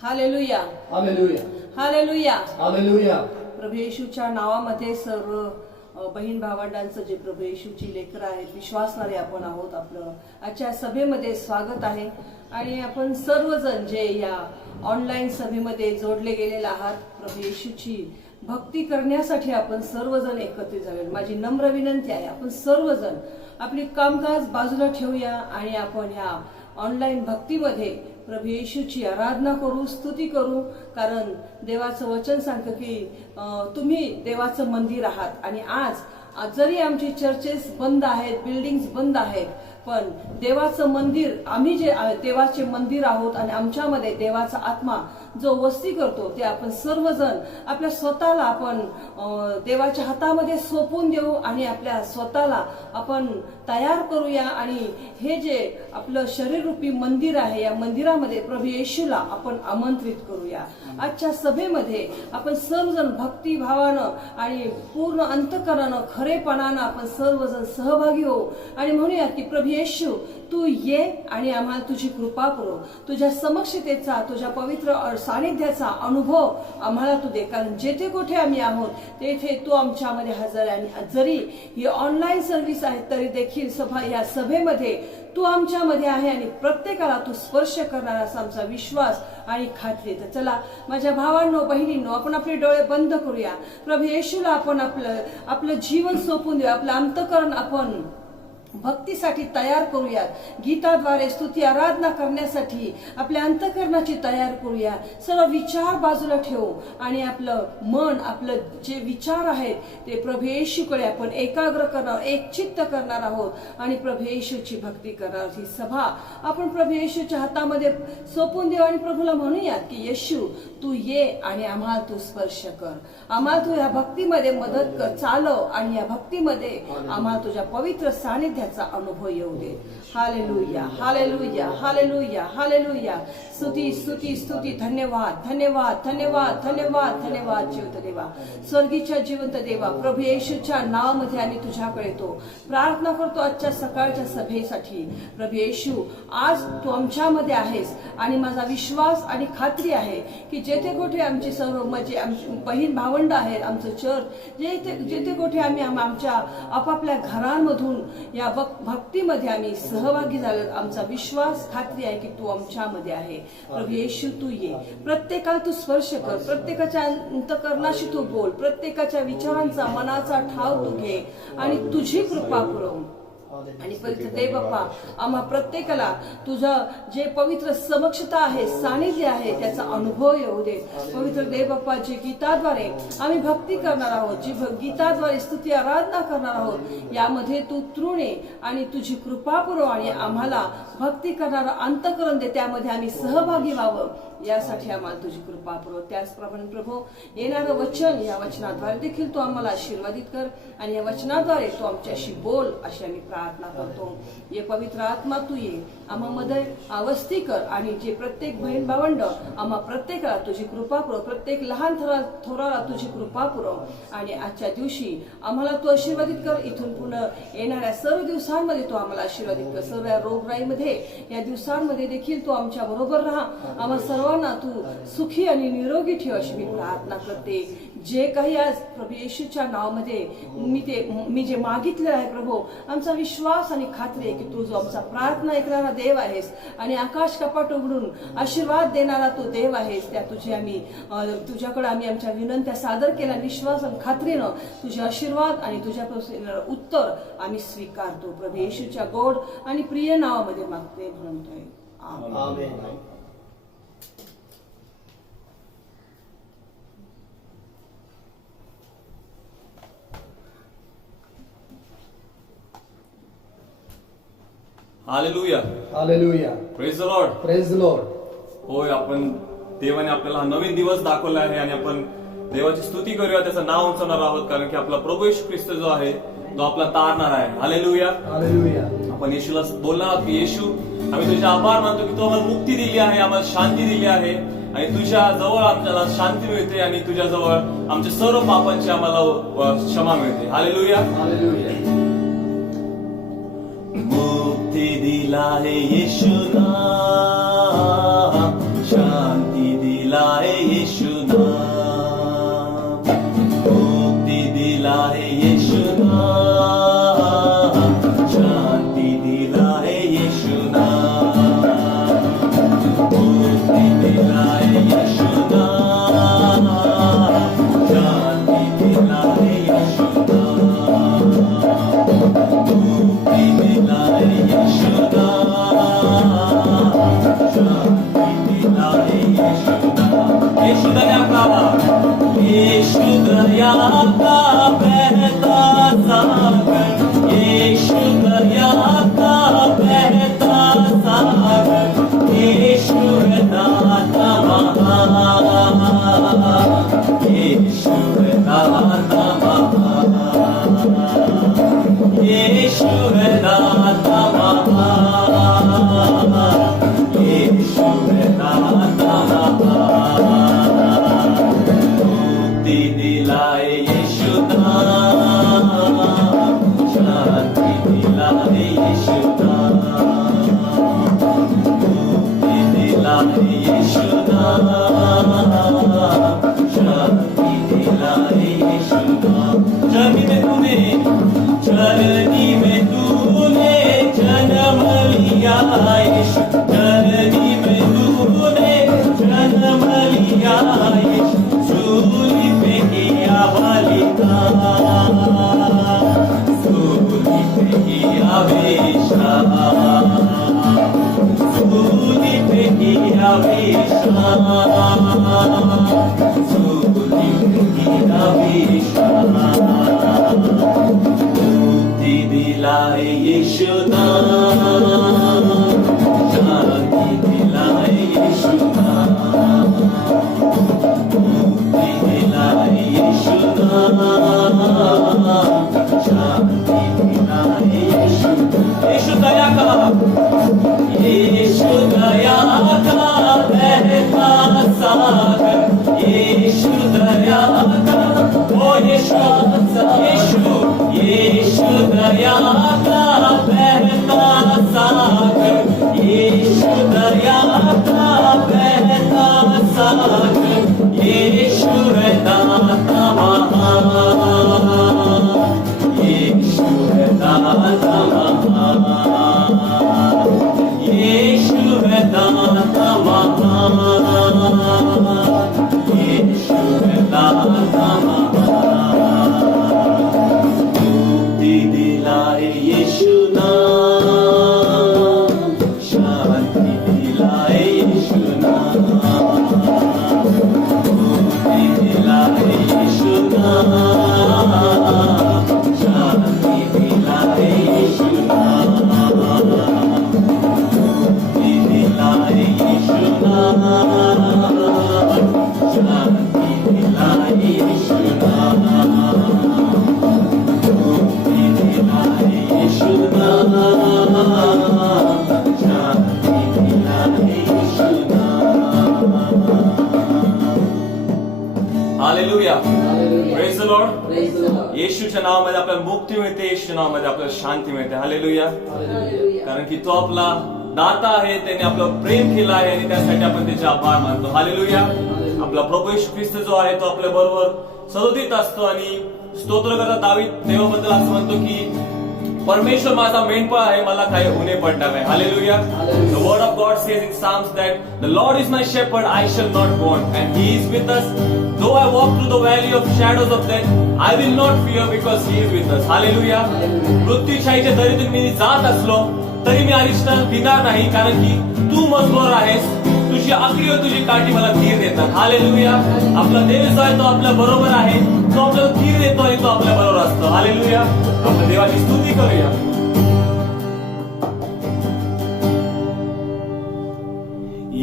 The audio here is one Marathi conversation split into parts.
Hallelujah, hallelujah, hallelujah. हालेलुया. प्रभू येशूच्या नावामध्ये सर्व बहीण भावंडांचं जे प्रभू येशूची लेकरं आहेत, विश्वासणारे आपण आहोत. आपलं आजच्या सभेमध्ये स्वागत आहे. आणि आपण सर्वजण जे या ऑनलाईन सभेमध्ये जोडले गेलेले आहात, प्रभू येशूची भक्ती करण्यासाठी आपण सर्वजण एकत्रित झाले. माझी नम्र विनंती आहे, आपण सर्वजण आपली कामकाज बाजूला ठेवूया आणि आपण ह्या ऑनलाईन भक्तीमध्ये प्रभू येशूची आराधना करू, स्तुती करू. कारण देवाचं वचन सांगतं की तुम्ही देवाचं मंदिर आहात. आणि आज जरी आमची चर्चेस बंद आहेत, बिल्डिंग्स बंद आहेत, पण देवाचं मंदिर, आम्ही जे देवाचे मंदिर आहोत आणि आमच्यामध्ये देवाचा आत्मा जो वस्ती करतो, ते आपण सर्वजण आपल्या स्वतःला आपण देवाच्या हातामध्ये सोपून देऊ आणि आपल्या स्वतःला आपण तयार करूया. आणि हे जे आपलं शरीररूपी मंदिर आहे, या मंदिरामध्ये प्रभू येशूला आपण आमंत्रित करूया. आजच्या सभेमध्ये आपण सर्वजण भक्तिभावानं आणि पूर्ण अंतकरणानं, खरेपणानं आपण सर्वजण सहभागी होऊ आणि म्हणूया की प्रभू येशू, तू ये आणि आम्हाला तुझी कृपा करो. तुझ्या समक्षतेचा, तुझ्या पवित्र सानिध्याचा अनुभव आम्हाला तू दे. कारण जेथे कुठे आम्ही आहोत तेथे तू आमच्यामध्ये हजर आहे. आणि जरी ही ऑनलाईन सर्व्हिस आहे तरी देखील या सभेमध्ये तू आमच्यामध्ये आहे आणि प्रत्येकाला तू स्पर्श करणार असा आमचा विश्वास आणि खात्री. तर चला माझ्या भावांनो, बहिणींनो, आपण आपले डोळे बंद करूया. प्रभू येशूला आपण आपलं जीवन सोपून देऊ. आपलं अंतकरण आपण भक्तीसाठी तयार करूयात. गीताद्वारे स्तुती आराधना करण्यासाठी आपल्या अंतकरणाची तयार करूया. सर्व विचार बाजूला ठेवू आणि आपलं मन, आपलं जे विचार आहेत ते प्रभू येशूकडे आपण एकाग्र करणार, एकचित्त करणार आहोत आणि प्रभू येशूची भक्ती करणार. ही सभा आपण प्रभू येशूच्या हातामध्ये सोपून देऊ आणि प्रभूला म्हणूयात की येशू, तू ये आणि आम्हाला तू स्पर्श कर. आम्हाला तू या भक्तीमध्ये मदत कर, चालव आणि या भक्तीमध्ये आम्हाला तुझ्या पवित्र सानिध्याचा अनुभव येऊ दे. Hallelujah, hallelujah, hallelujah, hallelujah. स्तुती, स्तुती, स्तुती. धन्यवाद, धन्यवाद, धन्यवाद, धन्यवाद, धन्यवाद. जिवंत देवा, स्वर्गीच्या जिवंत देवा, प्रभू येशूच्या नावामध्ये आम्ही तुझ्याकडे येतो. प्रार्थना करतो आजच्या सकाळच्या सभेसाठी. प्रभू येशू, आज तू आमच्यामध्ये आहेस आणि माझा विश्वास आणि खात्री आहे की जेथे कुठे आमची सर्व म्हणजे आमची बहीण भावंड आहेत, आमचं चर्च जेथे कुठे आम्ही आमच्या आपापल्या घरांमधून या भक्तीमध्ये आम्ही सहभागी झालो, आमचा विश्वास खात्री आहे की तू आमच्यामध्ये आहे. प्रभू येशू, तू ये, प्रत्येकाला तू स्पर्श कर, प्रत्येकाच्या अंतकरणाशी तू बोल, प्रत्येकाच्या विचारांचा, मनाचा ठाव तू घे आणि तुझी कृपा पुरव. आणि पवित्र देव बाप्पा, आम्हा प्रत्येकाला तुझं जे पवित्र समक्षता आहे, सानिध्य आहे, त्याचा अनुभव येऊ दे. पवित्र देव बाप्पा, जे गीताद्वारे आम्ही भक्ती करणार आहोत, जी गीताद्वारे स्तुती आराधना करणार आहोत, यामध्ये तू तृण ये आणि तुझी कृपा पुरव आणि आम्हाला भक्ती करणारा अंतकरण दे, त्यामध्ये आम्ही सहभागी व्हावं, यासाठी आम्हाला तुझी कृपा पुरव. त्याचप्रमाणे प्रभू, येणारं वचन, या वचनाद्वारे देखील तू आम्हाला आशीर्वादित कर आणि या वचनाद्वारे तू आमच्याशी बोल, अशी आम्ही प्रार्थना करतो. ये पवित्र आत्मा, तू ये, आम्हामध्ये अवस्थी कर आणि जे प्रत्येक बहीण भावंड, आम्हा प्रत्येकाला तुझी कृपा पुरव, प्रत्येक लहान थोराला तुझी कृपा पुरव. आणि आजच्या दिवशी आम्हाला तू आशीर्वादित कर. इथून पुन्हा येणाऱ्या सर्व दिवसांमध्ये तू आम्हाला आशीर्वादित कर. सर्व रोगराईमध्ये, या दिवसांमध्ये देखील तू आमच्या बरोबर राहा. आम्हा सर्वांना तू सुखी आणि निरोगी ठेव, अशी मी प्रार्थना करते. जे काही आज प्रभू येशूच्या नावामध्ये मी जे मागितलं आहे प्रभू, आमचा विश्वास आणि खात्री आहे की तू जो आमचा प्रार्थना ऐकणारा देव आहेस आणि आकाश कपाट उघडून आशीर्वाद देणारा तू देव आहेस. त्या तुझ्याकडे आम्ही आमच्या विनंत्या सादर केल्या, विश्वास आणि खात्रीनं तुझे आशीर्वाद आणि तुझ्यापासून उत्तर आम्ही स्वीकारतो. प्रभू येशूच्या गोड आणि प्रिय नावामध्ये मागते, म्हणतोय amen. Hallelujah, hallelujah. Praise the lord, praise the lord. होय, आपण देवाने आपल्याला हा नवीन दिवस दाखवला आहे आणि आपण देवाची स्तुती करूया, त्याचं नाव उंचावणार आहोत. कारण की आपला प्रभू येशू ख्रिस्त जो आहे तो आपला तारणार आहे. Hallelujah, hallelujah. आपण येशूला बोलणार आहोत की येशू, आम्ही तुझे आभार मानतो की तू आम्हाला मुक्ती दिली आहे, आम्हाला शांती दिली आहे आणि तुझ्या जवळ आम्हाला शांती मिळते आणि तुझ्या जवळ आमच्या सर्व पापांची आम्हाला क्षमा मिळते. Hallelujah, hallelujah. मुक्ती दिला है येशूना, शांती येशू है दाता महान, येशू है दाता महान, येशू है दाता महान, मुक्ती दिलाए येशू नाम, शांती दिलाए येशू नाम, मुक्ती दिलाए येशू नाम, शांती दिलाए येशू नाम। चरनी में तूने जन्म लिया येशू, चरनी में तूने जन्म लिया येशू, सूली पे किया बलिदान, सूली पे किया विश्राम, सूली पे किया विश्राम, सूली पे किया विश्राम, मुक्ति दिलाए येशू नाम, शांति दिलाए येशू नाम, मुक्ति दिलाए येशू नाम, शांति दिलाए येशू। येशू दया का, येशू दया का बहता सागर, येशू दया का, ओ येशू येशू येशू दया का बहता सागर, येशू दया का बहता सागर, येशू है दाता महान, येशू है दाता महान, येशू है दाता महान, येशू है दाता महान, मुक्ति दिलाए येशू नाम, शांति दिलाए येशू नाम, मुक्ति दिलाए येशू नाम, शांति दिलाए येशू नाम, मुक्ति दिलाए येशू नाम, शांति दिलाए येशू नाम, मुक्ति दिलाए येशू नाम, शांति दिलाए येशू नाम। Hallelujah, praise the Lord. Praise the Lord. येशूच्या नावामध्ये आपल्याला मुक्ती मिळते, येशूच्या नावामध्ये आपल्याला शांती मिळते। Hallelujah, Hallelujah. कारण की तो आपला दाता आहे, त्याने आपलं प्रेम केलं आहे आणि त्यासाठी आपण त्याचे आभार मानतो। हालेलुया, आपला प्रभू येशू ख्रिस्त जो आहे तो आपल्या बरोबर सदोदित असतो आणि स्तोत्रकर्ता दावीद देवाबद्दल असं म्हणतो की परमेश्वर माझा मेंढपाळ आहे, मला काही उणे पडणार नाही। Hallelujah, the word of God says in Psalms that the Lord is my shepherd, I shall not want, and he is with us. Though I walk through the valley of shadows of death, I will not fear because he is with us. Hallelujah, मृत्यूछाईच्या दरीतून मी जात असलो तरी मी अरिष्ट भिणार नाही, कारण की तू मजबूर आहेस, तुझी आखरी व तुझी काठी मला धीर देतात। हालेलुया, आपला देव जो आहे तो आपल्या बरोबर आहे, तो आपल्याला धीर देतो आणि तो आपल्या बरोबर असतो। हालेलुया, आपण देवाची स्तुती करूया।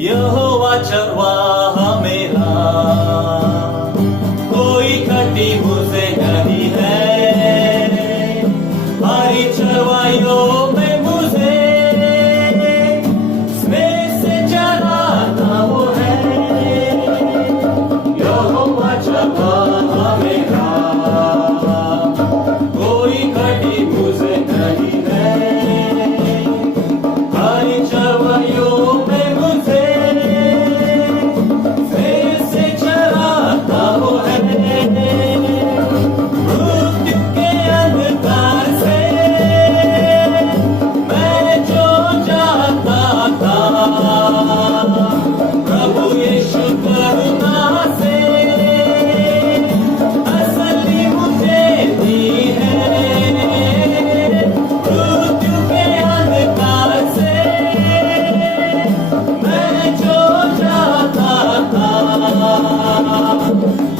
यहोवा चरवाह मेरा, कोई कटी मुझे नहीं है, हरी चरवाइयों में मुझे स्नेह से चराता वो है। यहोवा चरवाह मेरा, कोई कटी मुझे नहीं है, हरी चरवाइयों में मुझे स्नेह से चराता वो है। मृत्यु के अंधकार से मैं जो जाता था, प्रभु यीशु करुणा से असली मुझे दी है। मृत्यु के अंधकार से मैं जो जाता था,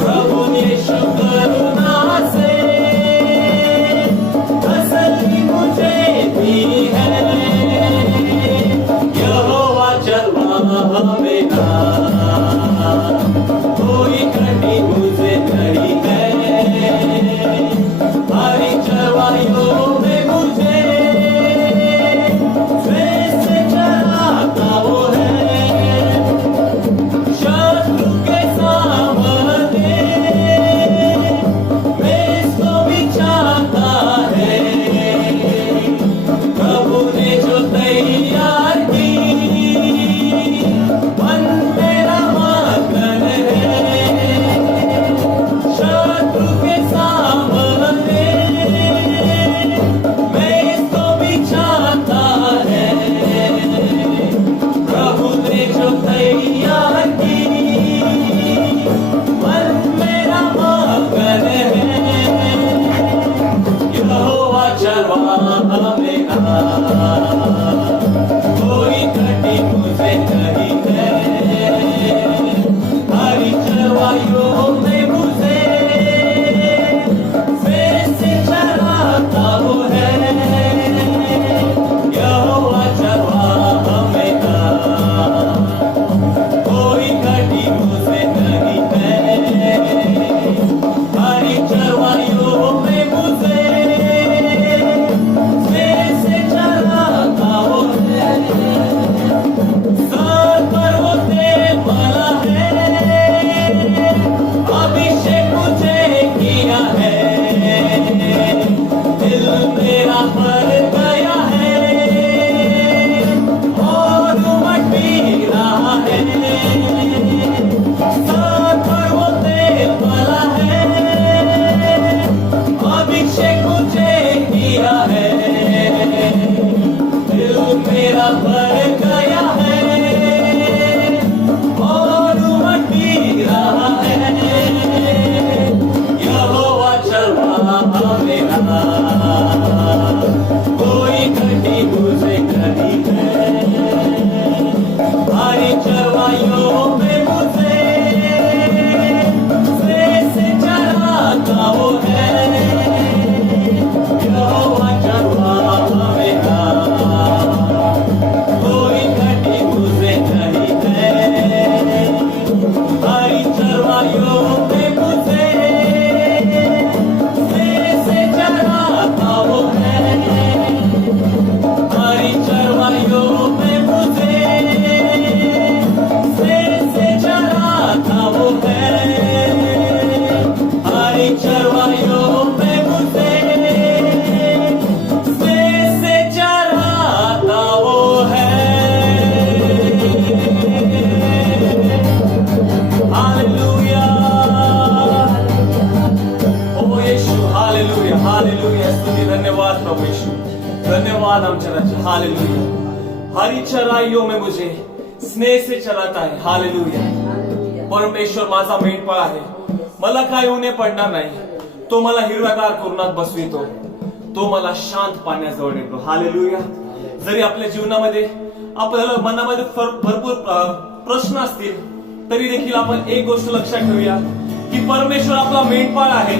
प्रभु यीशु करुणा से असली मुझे दी है। यहोवा चरवाह मेरा, जो तैयार की, मन मेरा मगन है। यहोवा चरवाहा मेरा, कोई घटी मुझे नहीं है। हरी चरवाइयों में मुझे मेरे से चराता वो है। यहोवा चरवाहा मेरा, कोई घटी मुझे नहीं है। हरी चरवाइयों में मुझे मेरे से चराता वो है। सर पर वो तेल वाला है, अभिषेक मुझे किया है। दिल मेरा भर गया है और उमड़ भी रहा है। सर पर वो तेल वाला है, अभिषेक मुझे किया है। दिल मेरा भर गया है और उमड़ भी रहा है। यहोवा चरवाहा मेरा, कोई घटी मुझे नहीं है। हरी चरवाइयों में मुझे से चराता वो है। यहोवा चरवाहा मेरा, कोई घटी मुझे नहीं है। हरी चरवाइयों में मुझे से चराता वो है। हरी चरवाइयों में मुझे से चराता वो है। हरी चरवाइयों में मुझे से चराता वो है। हालेलुया, ओ येशू, हालेलुया, हालेलुया, स्तुती, धन्यवाद प्रभू येशू, धन्यवाद आमच्या राजा, हालेलुया। हरी चराइयों में मुझे स्नेह से चलाता है, हालेलुया। परमेश्वर माझा मेंढपाळ आहे, मला काय उणे पडणार नाही। तो मला हिरव्यागार कुरणात बसवितो, तो मला शांत पाण्याजवळ नेतो, हालेलुया। जरी आपल्या जीवनामध्ये आपल्याला मनामध्ये भरपूर प्रश्न असतील, तरी देखील आपण एक गोष्ट लक्षात ठेवूया की परमेश्वर आपला मेंढपाळ आहे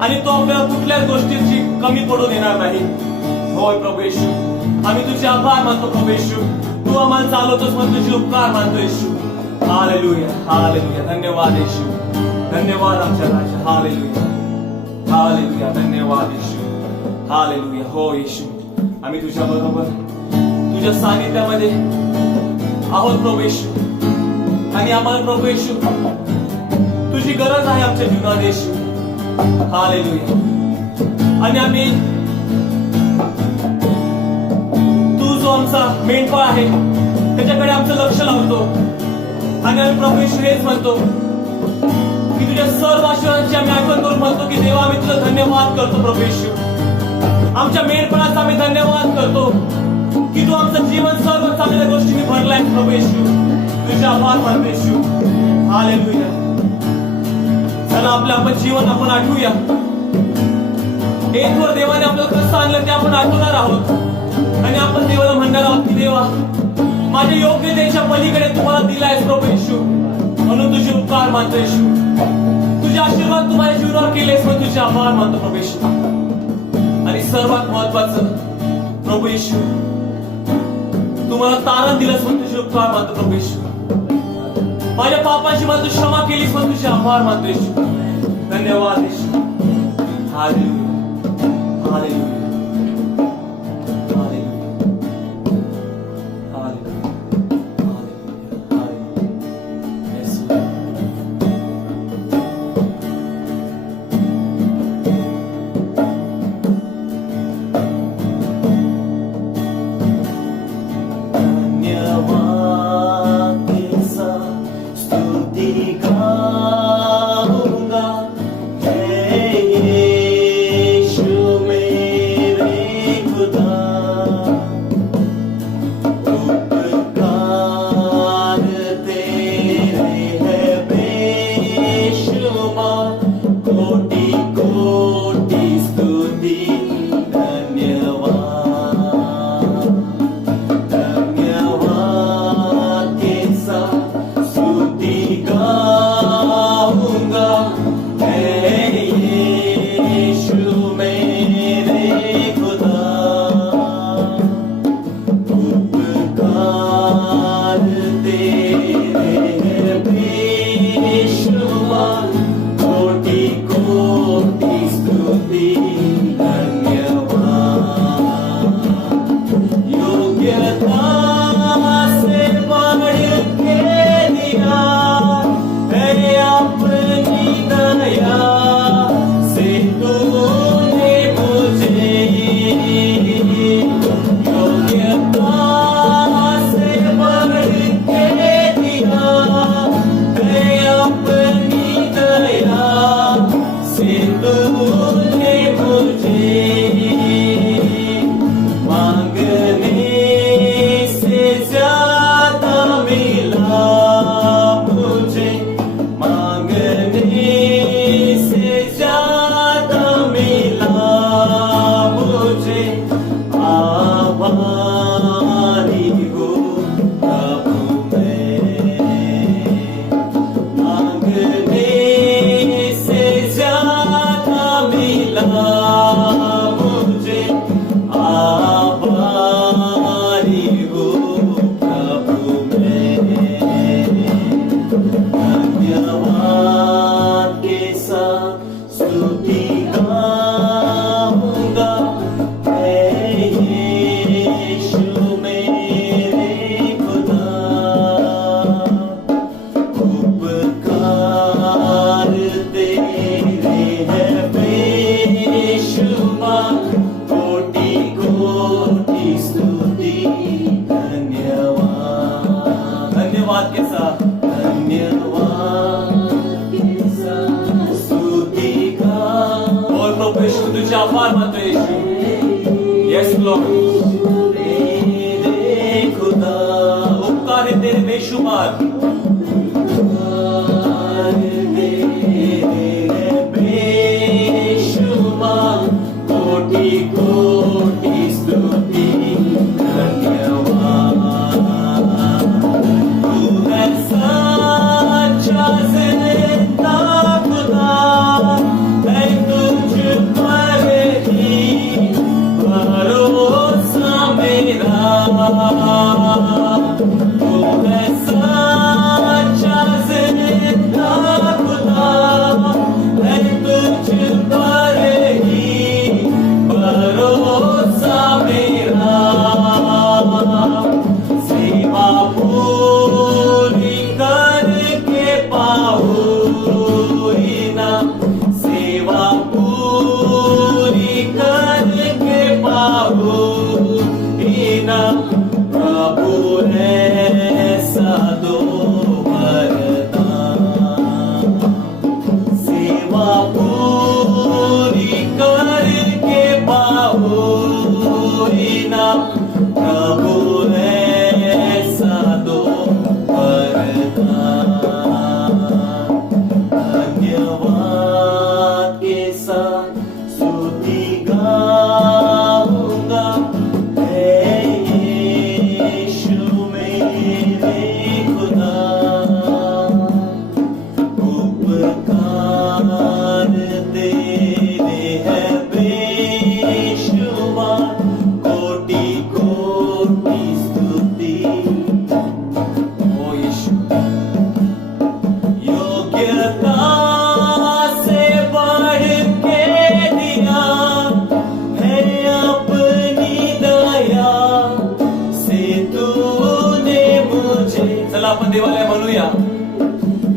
आणि तो आपल्याला कुठल्याच गोष्टीची कमी पडू देणार नाही। होय प्रभू येशू, आम्ही तुझे आभार मानतो प्रभू येशू, तू आम्हाला चालवतोस म्हणून तुझे उपकार मानतो येशू। हालेलुया, हालेलुया, धन्यवाद येशू, धन्यवाद आमच्या राजा, हालेलुया, हालेलुया, धन्यवाद येशू, हालेलुया। हो येशू, आम्ही तुझ्या बरोबर तुझ्या सानिध्यामध्ये आहोत प्रभू येशू, आणि आम्हाला प्रभू येशू तुझी गरज आहे आमच्या जीवनात येशू, हालेलुया। आणि आम्ही तू जो आमचा मेंढपाळ आहे त्याच्याकडे आमचं लक्ष लावतो, आणि आम्ही प्रभू येशू हेच म्हणतो की तुझ्या सर्व आशीर्वादांची आम्ही आठवण करून म्हणतो की देवा आम्ही तुझा धन्यवाद करतो प्रभू येशू। आमच्या मेंढपाळाचा आम्ही धन्यवाद करतो की तू आमचं जीवन सर्व चांगल्या गोष्टींनी भरलाय प्रभू येशू, तुझे आभार मानतो येशू, हालेलुया। चला आपलं आपण जीवन आपण आठवूया, एकवर देवाने आपल्याला कसं आणलं ते आपण आठवणार आहोत, आणि आपण देवाला म्हणणार आहोत की देवा माझ्या योग्यतेच्या पलीकडे तुम्हाला दिलाय प्रभू येशू, म्हणून तुझे उपकार मानतो येशू, तुझे आशीर्वाद तू माझ्या जीवनावर केलेस म्हणून तुझे आभार मानतो प्रभू येशू। आणि सर्वात महत्वाचं प्रभू येशू, तुम्हाला तारण दिलंस म्हणून तुझे उपकार मानतो प्रभू येशू, माझ्या पापांची मला तू क्षमा केलीस म्हणून तुझे आभार मानतो येशू, धन्यवाद येशू, हालेलुया, हालेलुया, गाऊंगा, हे यीशु में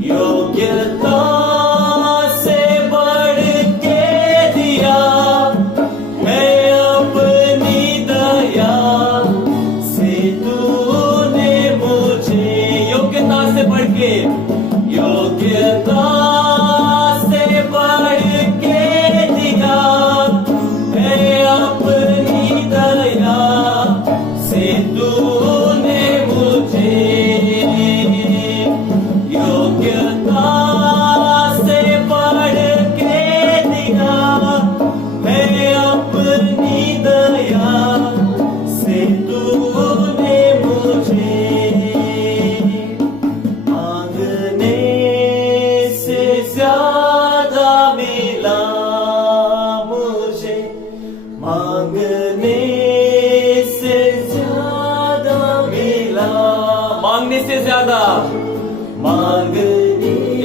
योग्यता से बढ़ के दिया मैं अपनी दया से तूने मुझे योग्यता से बढ़ के योग्यता से बढ़ के दिया मैं अपनी दया से तूने मुझे योग्यता से बढ़ के दिया मैं अपनी दया से तूने मुझे मांगने से ज्यादा मिला मुझे मांगने से ज्यादा मिला मांगने से ज्यादा मांगने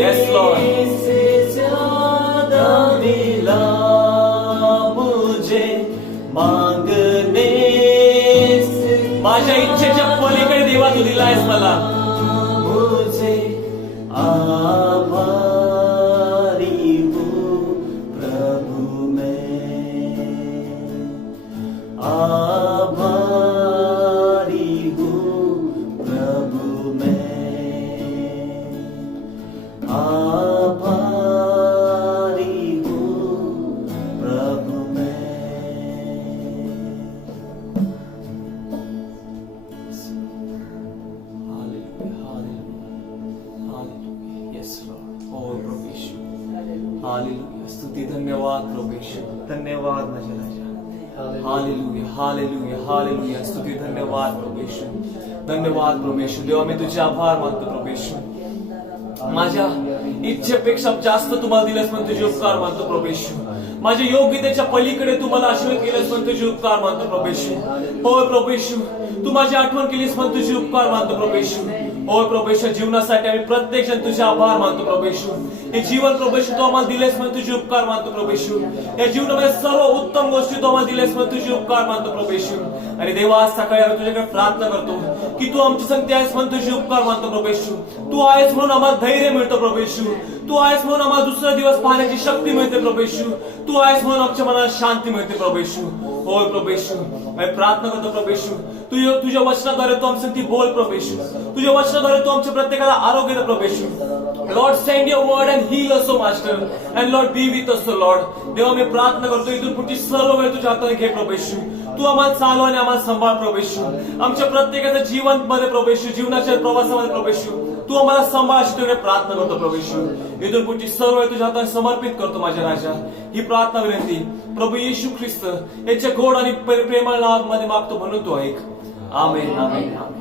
Yes, Lord. से ज्यादा मिला मुझे मांगने से माझ्या इच्छेच्या पलीकडे देवा तू दिलायस मला मुझे आभारी हूँ प्रभु मैं आभारी हूँ प्रभु मैं आभारी हूँ प्रभु मैं हालेलुया स्तुती धन्यवाद प्रभू येशू धन्यवाद माझे राजा हालेलुया हालेलुया हालेलुया स्तुती धन्यवाद प्रभू येशू धन्यवाद प्रभू येशू देवा मी तुझे आभार मानतो प्रभू येशू माझ्या इच्छेपेक्षा जास्त तुम्हाला दिलंस म्हणून तुझे उपकार मानतो प्रभू येशू माझ्या योग्यतेच्या पलीकडे तुम्हाला आशीर्वाद केलेस म्हणून तुझे उपकार मानतो प्रभू येशू होय प्रभू येशू तू माझी आठवण केलीस म्हणून तुझे उपकार मानतो प्रभू येशू होय प्रभू येशू जीवनासाठी आम्ही प्रत्येक जण तुझे आभार मानतो प्रभू येशू हे जीवन प्रभू येशू तू आम्हाला दिलेस म्हणून तुझे उपकार मानतो प्रभू येशू या जीवनामध्ये सर्व उत्तम गोष्टी तू आम्हाला दिलेस म्हणून तुझे उपकार मानतो प्रभू येशू आणि देवा आज सकाळी आम्ही तुझ्याकडे प्रार्थना करतो की तू आमची संगती आहेस म्हणून तुझे उपकार मानतो प्रभू येशू तू आहेस म्हणून आम्हाला धैर्य मिळतं प्रभू येशू तू आहेस म्हणून आम्हाला दुसरा दिवस पाहण्याची शक्ती मिळते प्रभू येशू तू आहेस म्हणून आमच्या मनाला शांती मिळते प्रभू येशू होय प्रभू येशू मी प्रार्थना करतो प्रभू येशू तुझ्या वचनाद्वारे तू आमची संगती बोल प्रभू येशू तुझ्या वचनाद्वारे तू आमच्या प्रत्येकाला आरोग्य दे प्रभू येशू lord send your word and heal us master and lord be with us lord देवा मी प्रार्थना करतो इथून पुढची सर्व वेळ तुझ्या हाताने घे प्रभू येशू तू आम्हाला चालव आणि आम्हाला सांभाळ प्रभू येशू आमच्या प्रत्येकाच्या जीवन मध्ये प्रभू येशू जीवनाच्या प्रवासामध्ये प्रभू येशू तू आम्हाला सांभाळ अशी तुझ्याकडे प्रार्थना करतो प्रभू येशू इथून पुढची सर्व वेळ तुझ्या हाताने समर्पित करतो माझ्या राजा ही प्रार्थना विनंती प्रभू येशू ख्रिस्त याच्या गोड आणि प्रेमळ नावामध्ये मागतो म्हणून तू ऐक आमेन आमेन आमेन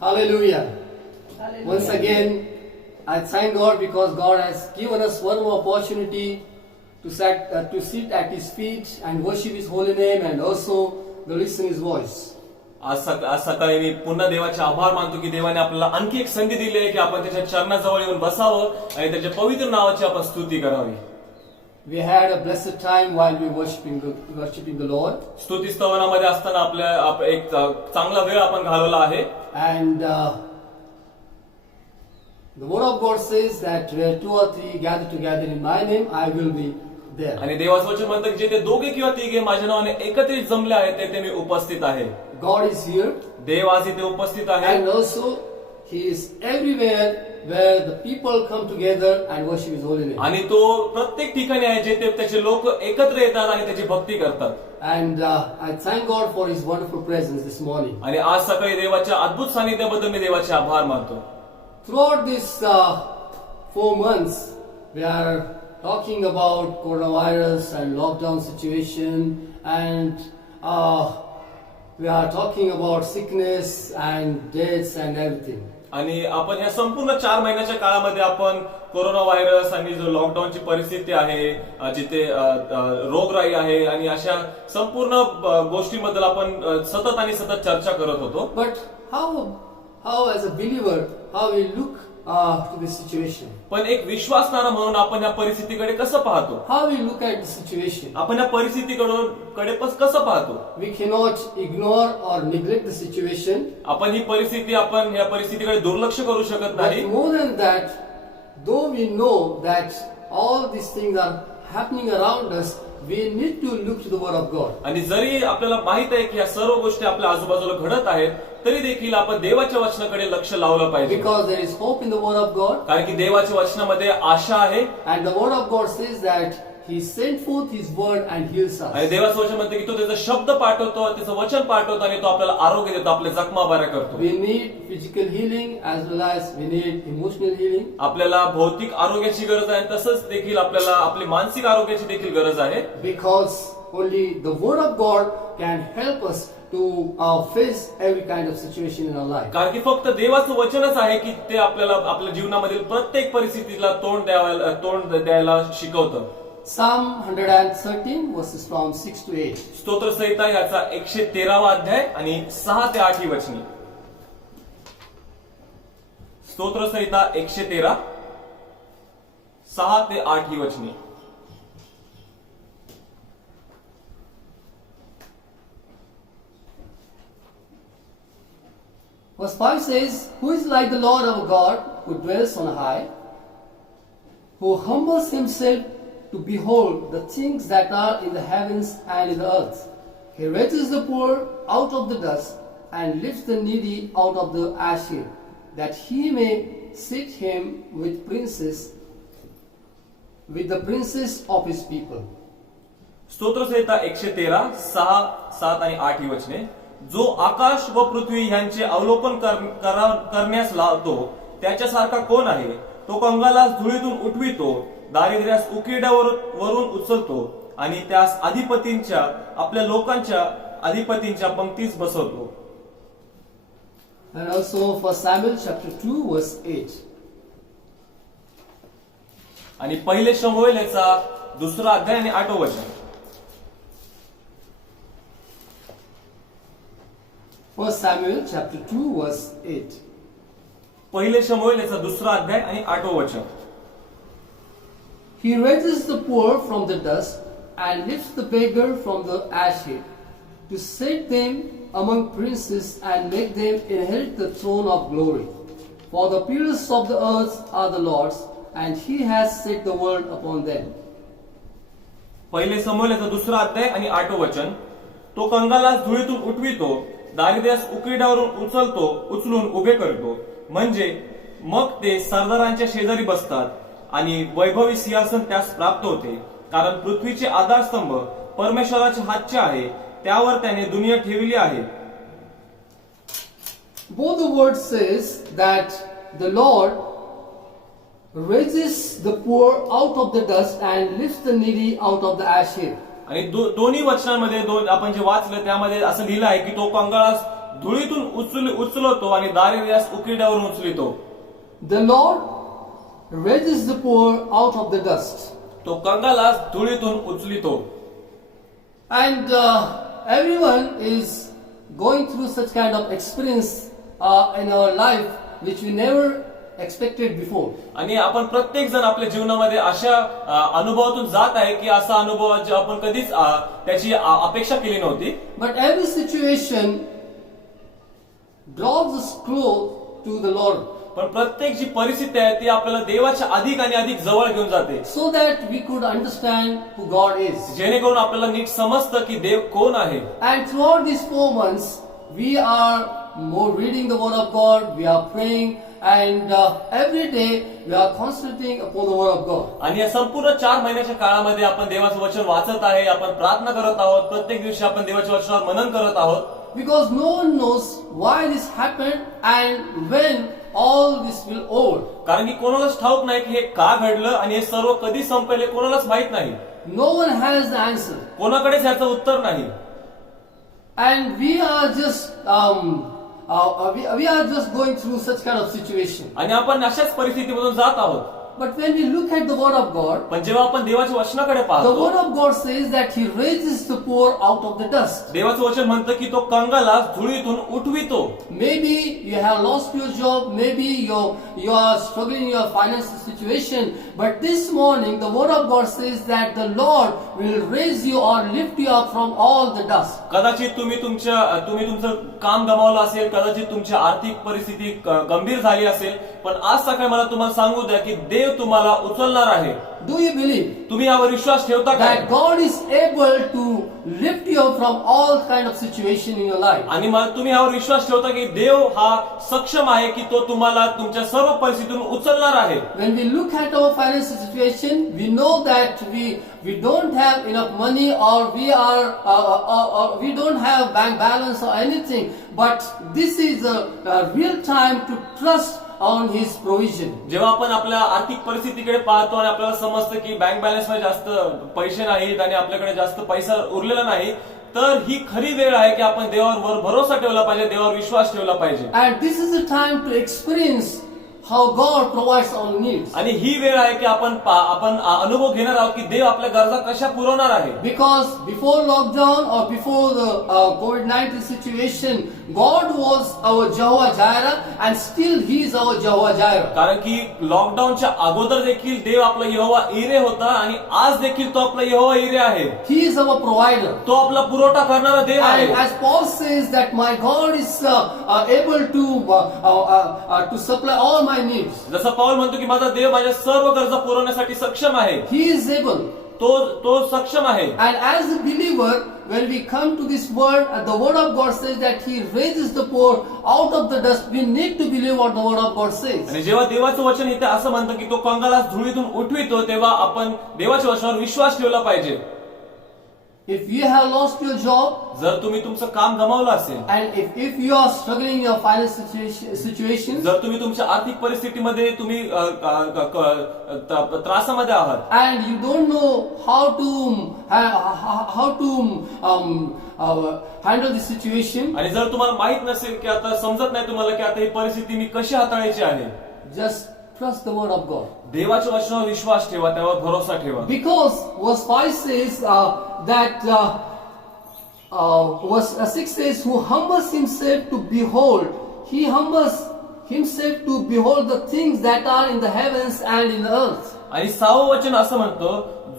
Hallelujah. Once again, I thank God because God has given us one more opportunity to sit at His feet and worship His holy name and also to listen His voice. आज सकाळी मी पुन्हा देवाचे आभार मानतो की देवाने आपल्याला आणखी एक संधी दिली आहे की आपण त्याच्या चरणाजवळ येऊन बसावं आणि त्याच्या पवित्र नावाची आपण स्तुती करावी. We had a blessed time while we worshiping the Lord. स्तुती स्तवनामध्ये असताना आपल्या एक चांगला वेळ आपण घालवला आहे. And the word of God says that where two or three gather together in my name, I will be there. आणि देवाचं वचन म्हणतं की जेथे दोघे किंवा तिघे माझ्या नावाने एकत्रित जमले आहेत तेथे मी उपस्थित आहे. God is here. देव आज इथे उपस्थित आहे. And also He is everywhere where the people come together and worship His holy name. आणि तो प्रत्येक ठिकाणी आहे जेथे त्याचे लोक एकत्र येतात आणि त्याची भक्ती करतात. And I thank God for His wonderful presence this morning. आणि आज सकाळी देवाच्या अद्भुत सानिध्याबद्दल मी देवाचे आभार मानतो. Throughout these 4 months, we are talking about coronavirus and lockdown situation, and we are talking about sickness and deaths and everything. आणि आपण ह्या संपूर्ण 4 महिन्याच्या काळामध्ये आपण कोरोना व्हायरस आणि जो लॉकडाऊनची परिस्थिती आहे, जिथे रोगराई आहे आणि अशा संपूर्ण गोष्टींबद्दल आपण सतत आणि सतत चर्चा करत होतो. But how as a believer, how we look to the situation? पण एक विश्वासणारा म्हणून आपण या परिस्थितीकडे कसं पाहतो? How we look at the situation? आपण या परिस्थितीकडे कसं पाहतो? We cannot ignore or neglect the situation. आपण या परिस्थितीकडे दुर्लक्ष करू शकत But नाही. more than that, though we know that all these things are happening around us, we need to look to the Word of God. आणि जरी आपल्याला माहित आहे की या सर्व गोष्टी आपल्या आजूबाजूला घडत आहेत, तरी देखील आपण देवाच्या वचनाकडे लक्ष लावलं पाहिजे. Because there is hope in the Word of God. कारण की देवाच्या वचनामध्ये आशा आहे. And the Word of God says that He sent forth His Word and heals us. आणि देवाचं वचन म्हणते की तो त्याचा शब्द पाठवतो, त्याचं वचन पाठवतो आणि तो आपल्याला आरोग्य देतो, आपल्या जखमा बऱ्या करतो. We need physical healing as well as we need emotional healing. आपल्याला भौतिक आरोग्याची गरज आहे, तसंच देखील आपल्याला आपली मानसिक आरोग्याची देखील गरज आहे. Because only the Word of God can help us to face every kind of situation in our life. कारण की फक्त देवाचं वचनच आहे की ते आपल्याला आपल्या जीवनामधील प्रत्येक परिस्थितीला तोंड द्यायला शिकवतं. Psalm 113 verses from 6 to 8. स्तोत्र संहिता याचा 113वा अध्याय आणि 6 ते 8 ही वचने. स्तोत्र संहिता 113 6 ते 8 ही वचने. Verse 5 says, Who is like the Lord our God, who dwells on high, who humbles himself to behold the things that are in the heavens and in the earth. He raises the poor out of the dust and lifts the needy out of the ash heap, that he may sit him with the princes of his people. स्तोत्र संहिता 113 6 7 आणि 8 ही वचने. जो आकाश व पृथ्वी यांचे अवलोकन करण्यास लावतो, त्याच्यासारखा कोण आहे? तो कंगालास धुळीतून उठवितो, दारिद्र्यास उकिरड्यावरून उचलतो आणि त्यास आपल्या लोकांच्या अधिपतींच्या पंक्तीस बसवतो. And also for Samuel chapter 2 verse 8. आणि पहिले शमूएल याचा 2रा अध्याय आणि 8वे वचन. For Samuel chapter 2 verse 8. पहिले शमूएल याचा 2रा अध्याय आणि 8वे वचन. He raises the poor from the dust and lifts the beggar from the ash heap, to set them among princes and make them inherit the throne of glory. For the pillars of the earth are the Lord's, and He has set the world upon them. पहिले शमूएल याचा 2रा अध्याय आणि 8वे वचन. तो कंगालास धुळीतून उठवितो, दारिद्र्यास उकिरड्यावरून उचलून उभे करतो. म्हणजे मग ते सरदारांच्या शेजारी बसतात आणि वैभवी सिंहासन त्यास प्राप्त होते. कारण पृथ्वीचे आधारस्तंभ परमेश्वराच्या हातचे आहे, त्यावर त्याने दुनिया ठेवली आहे. Both the words says that the Lord raises the poor out of the dust and lifts the needy out of the ash heap. आणि दोन्ही वचनांमध्ये आपण जे वाचलं त्यामध्ये असं लिहिलं आहे की तो कंगालास धुळीतून उचलतो आणि दारिद्र्यास उकिरड्यावरून उचलितो. The Lord raises the poor out of the dust. तो कंगालास धुळीतून उचलितो. And everyone is going through such kind of experience in our life which we never expected before. आणि आपण प्रत्येक जण आपल्या जीवनामध्ये अशा अनुभवातून जात आहे की असा अनुभव जो आपण कधीच त्याची अपेक्षा केली नव्हती. But every situation draws us close to the Lord. पण प्रत्येक जी परिस्थिती आहे ती आपल्याला देवाच्या अधिक आणि अधिक जवळ घेऊन जाते. So that we could understand who God is. जेणेकरून आपल्याला नीट समजतं की देव कोण आहे. And throughout these 4 months, we are more reading the Word of God, we are praying, and every day we are concentrating upon the Word of God. आणि या संपूर्ण 4 महिन्याच्या काळामध्ये आपण देवाचं वचन वाचत आहे, आपण प्रार्थना करत आहोत, प्रत्येक दिवशी आपण देवाच्या वचनावर मनन करत आहोत. Because no one knows why this happened and when all this will over. कारण की कोणालाच ठाऊक नाही की हे का घडलं आणि हे सर्व कधी संपेल, कोणालाच माहित नाही. No one has the answer. कोणाकडेच याचं उत्तर नाही. And we are just we are just going through such kind of situation. आणि आपण अशाच परिस्थितीमधून जात आहोत. But when we look at the word of God, पण जेव्हा आपण देवाच्या वचनाकडे the पाहतो, word of God says that He raises the poor out of the dust. देवाचं वचन म्हणतं की तो कंगाला धुळीतून उठवितो. Maybe you have lost your job, maybe you are struggling in your financial situation, but this morning the word of God says that the Lord will raise you or lift you up from all the dust. कदाचित तुम्ही तुमचं काम गमावलं असेल, कदाचित तुमची आर्थिक परिस्थिती गंभीर झाली असेल, पण आज सकाळी मला तुम्हाला सांगू द्या की देव तुम्हाला उचलणार आहे. Do you believe तुम्ही यावर विश्वास ठेवता का? that God is able to lift you up from all kind of situation in your life? आणि तुम्ही यावर विश्वास ठेवता की देव हा सक्षम आहे की तो तुम्हाला तुमच्या सर्व परिस्थितीतून उचलणार आहे. When we look at our financial situation, we know that we don't have enough money, or we don't have bank balance or anything. But this is a real time to trust on His provision. जेव्हा आपण आपल्या आर्थिक परिस्थितीकडे पाहतो आणि आपल्याला समजतं की बँक बॅलन्स मध्ये जास्त पैसे नाहीत आणि आपल्याकडे जास्त पैसा उरलेला नाही, तर ही खरी वेळ आहे की आपण देवावर भरोसा ठेवला पाहिजे, देवावर विश्वास ठेवला पाहिजे. And this is the time to experience how God provides our needs. आणि ही वेळ आहे की आपण अनुभव घेणार आहोत की देव आपल्या गरजा कशा पुरवणार आहे. Because before lockdown or before the COVID-19 situation, God was our Jehovah Jireh, and still He is our Jehovah Jireh. कारण की लॉकडाऊनच्या अगोदर देखील देव आपला यहोवा इरे होता आणि आज देखील तो आपला यहोवा इरे आहे. He is our provider. तो आपला पुरवठा करणारा देव आहे. And as Paul says that my God is able to supply all my needs. जसं पाऊल म्हणतो की माझा देव माझ्या सर्व गरजा पुरवण्यासाठी सक्षम आहे. He is able. तो सक्षम आहे. And as a believer, when we come to this word, the word of God says that He raises the poor out of the dust. We need to believe what the word of God says. आणि जेव्हा देवाचं वचन इथे असं म्हणतं की तो कंगाला धुळीतून उठवितो, तेव्हा आपण देवाच्या वचनावर विश्वास ठेवला पाहिजे. If you have lost your job, जर तुम्ही तुमचं काम गमावलं असेल, and if you are struggling in your financial situation, जर तुम्ही तुमच्या आर्थिक परिस्थितीमध्ये तुम्ही त्रासामध्ये आहात, and you don't know how to handle the situation, आणि जर तुम्हाला माहित नसेल की आता समजत नाही तुम्हाला की आता ही परिस्थिती मी कशी हाताळायची आहे, just trust the word of God. देवाच्या वचनावर विश्वास ठेवा, त्यावर भरोसा ठेवा. Because verse 5 says that verse 6 says, who humbles himself to behold, he humbles himself to behold the things that are in the heavens and in the earth. आणि 6वं वचन असं म्हणतो,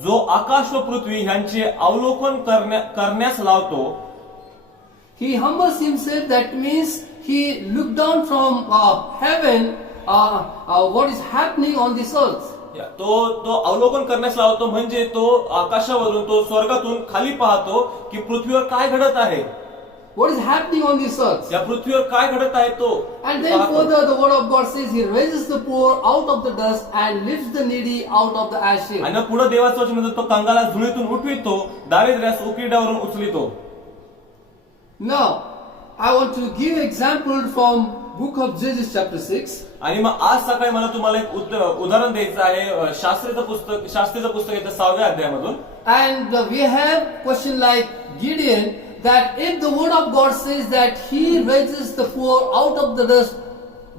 जो आकाश व पृथ्वी ह्यांचे अवलोकन करण्यास लावतो. He humbles himself, that means he looked down from heaven what is happening on this earth. तो अवलोकन करण्यास लावतो म्हणजे तो आकाशावरून, तो स्वर्गातून खाली पाहतो की पृथ्वीवर काय घडत आहे. What is happening on this earth? या पृथ्वीवर काय घडत आहे तो. And then further the word of God says He raises the poor out of the dust and lifts the needy out of the ashes. आणि पुढे देवाचं वचन म्हणतो, तो कंगाला धुळीतून उठवितो, दारिद्र्यास उकिरड्यावरून उचलितो. Now I want to give example from book of Judges chapter 6. आणि मग आज सकाळी मला तुम्हाला एक उदाहरण द्यायचं आहे शास्त्रीचं पुस्तक येतं 6व्या अध्यायामधून. And we have question like Gideon, that if the word of God says that He raises the poor out of the dust,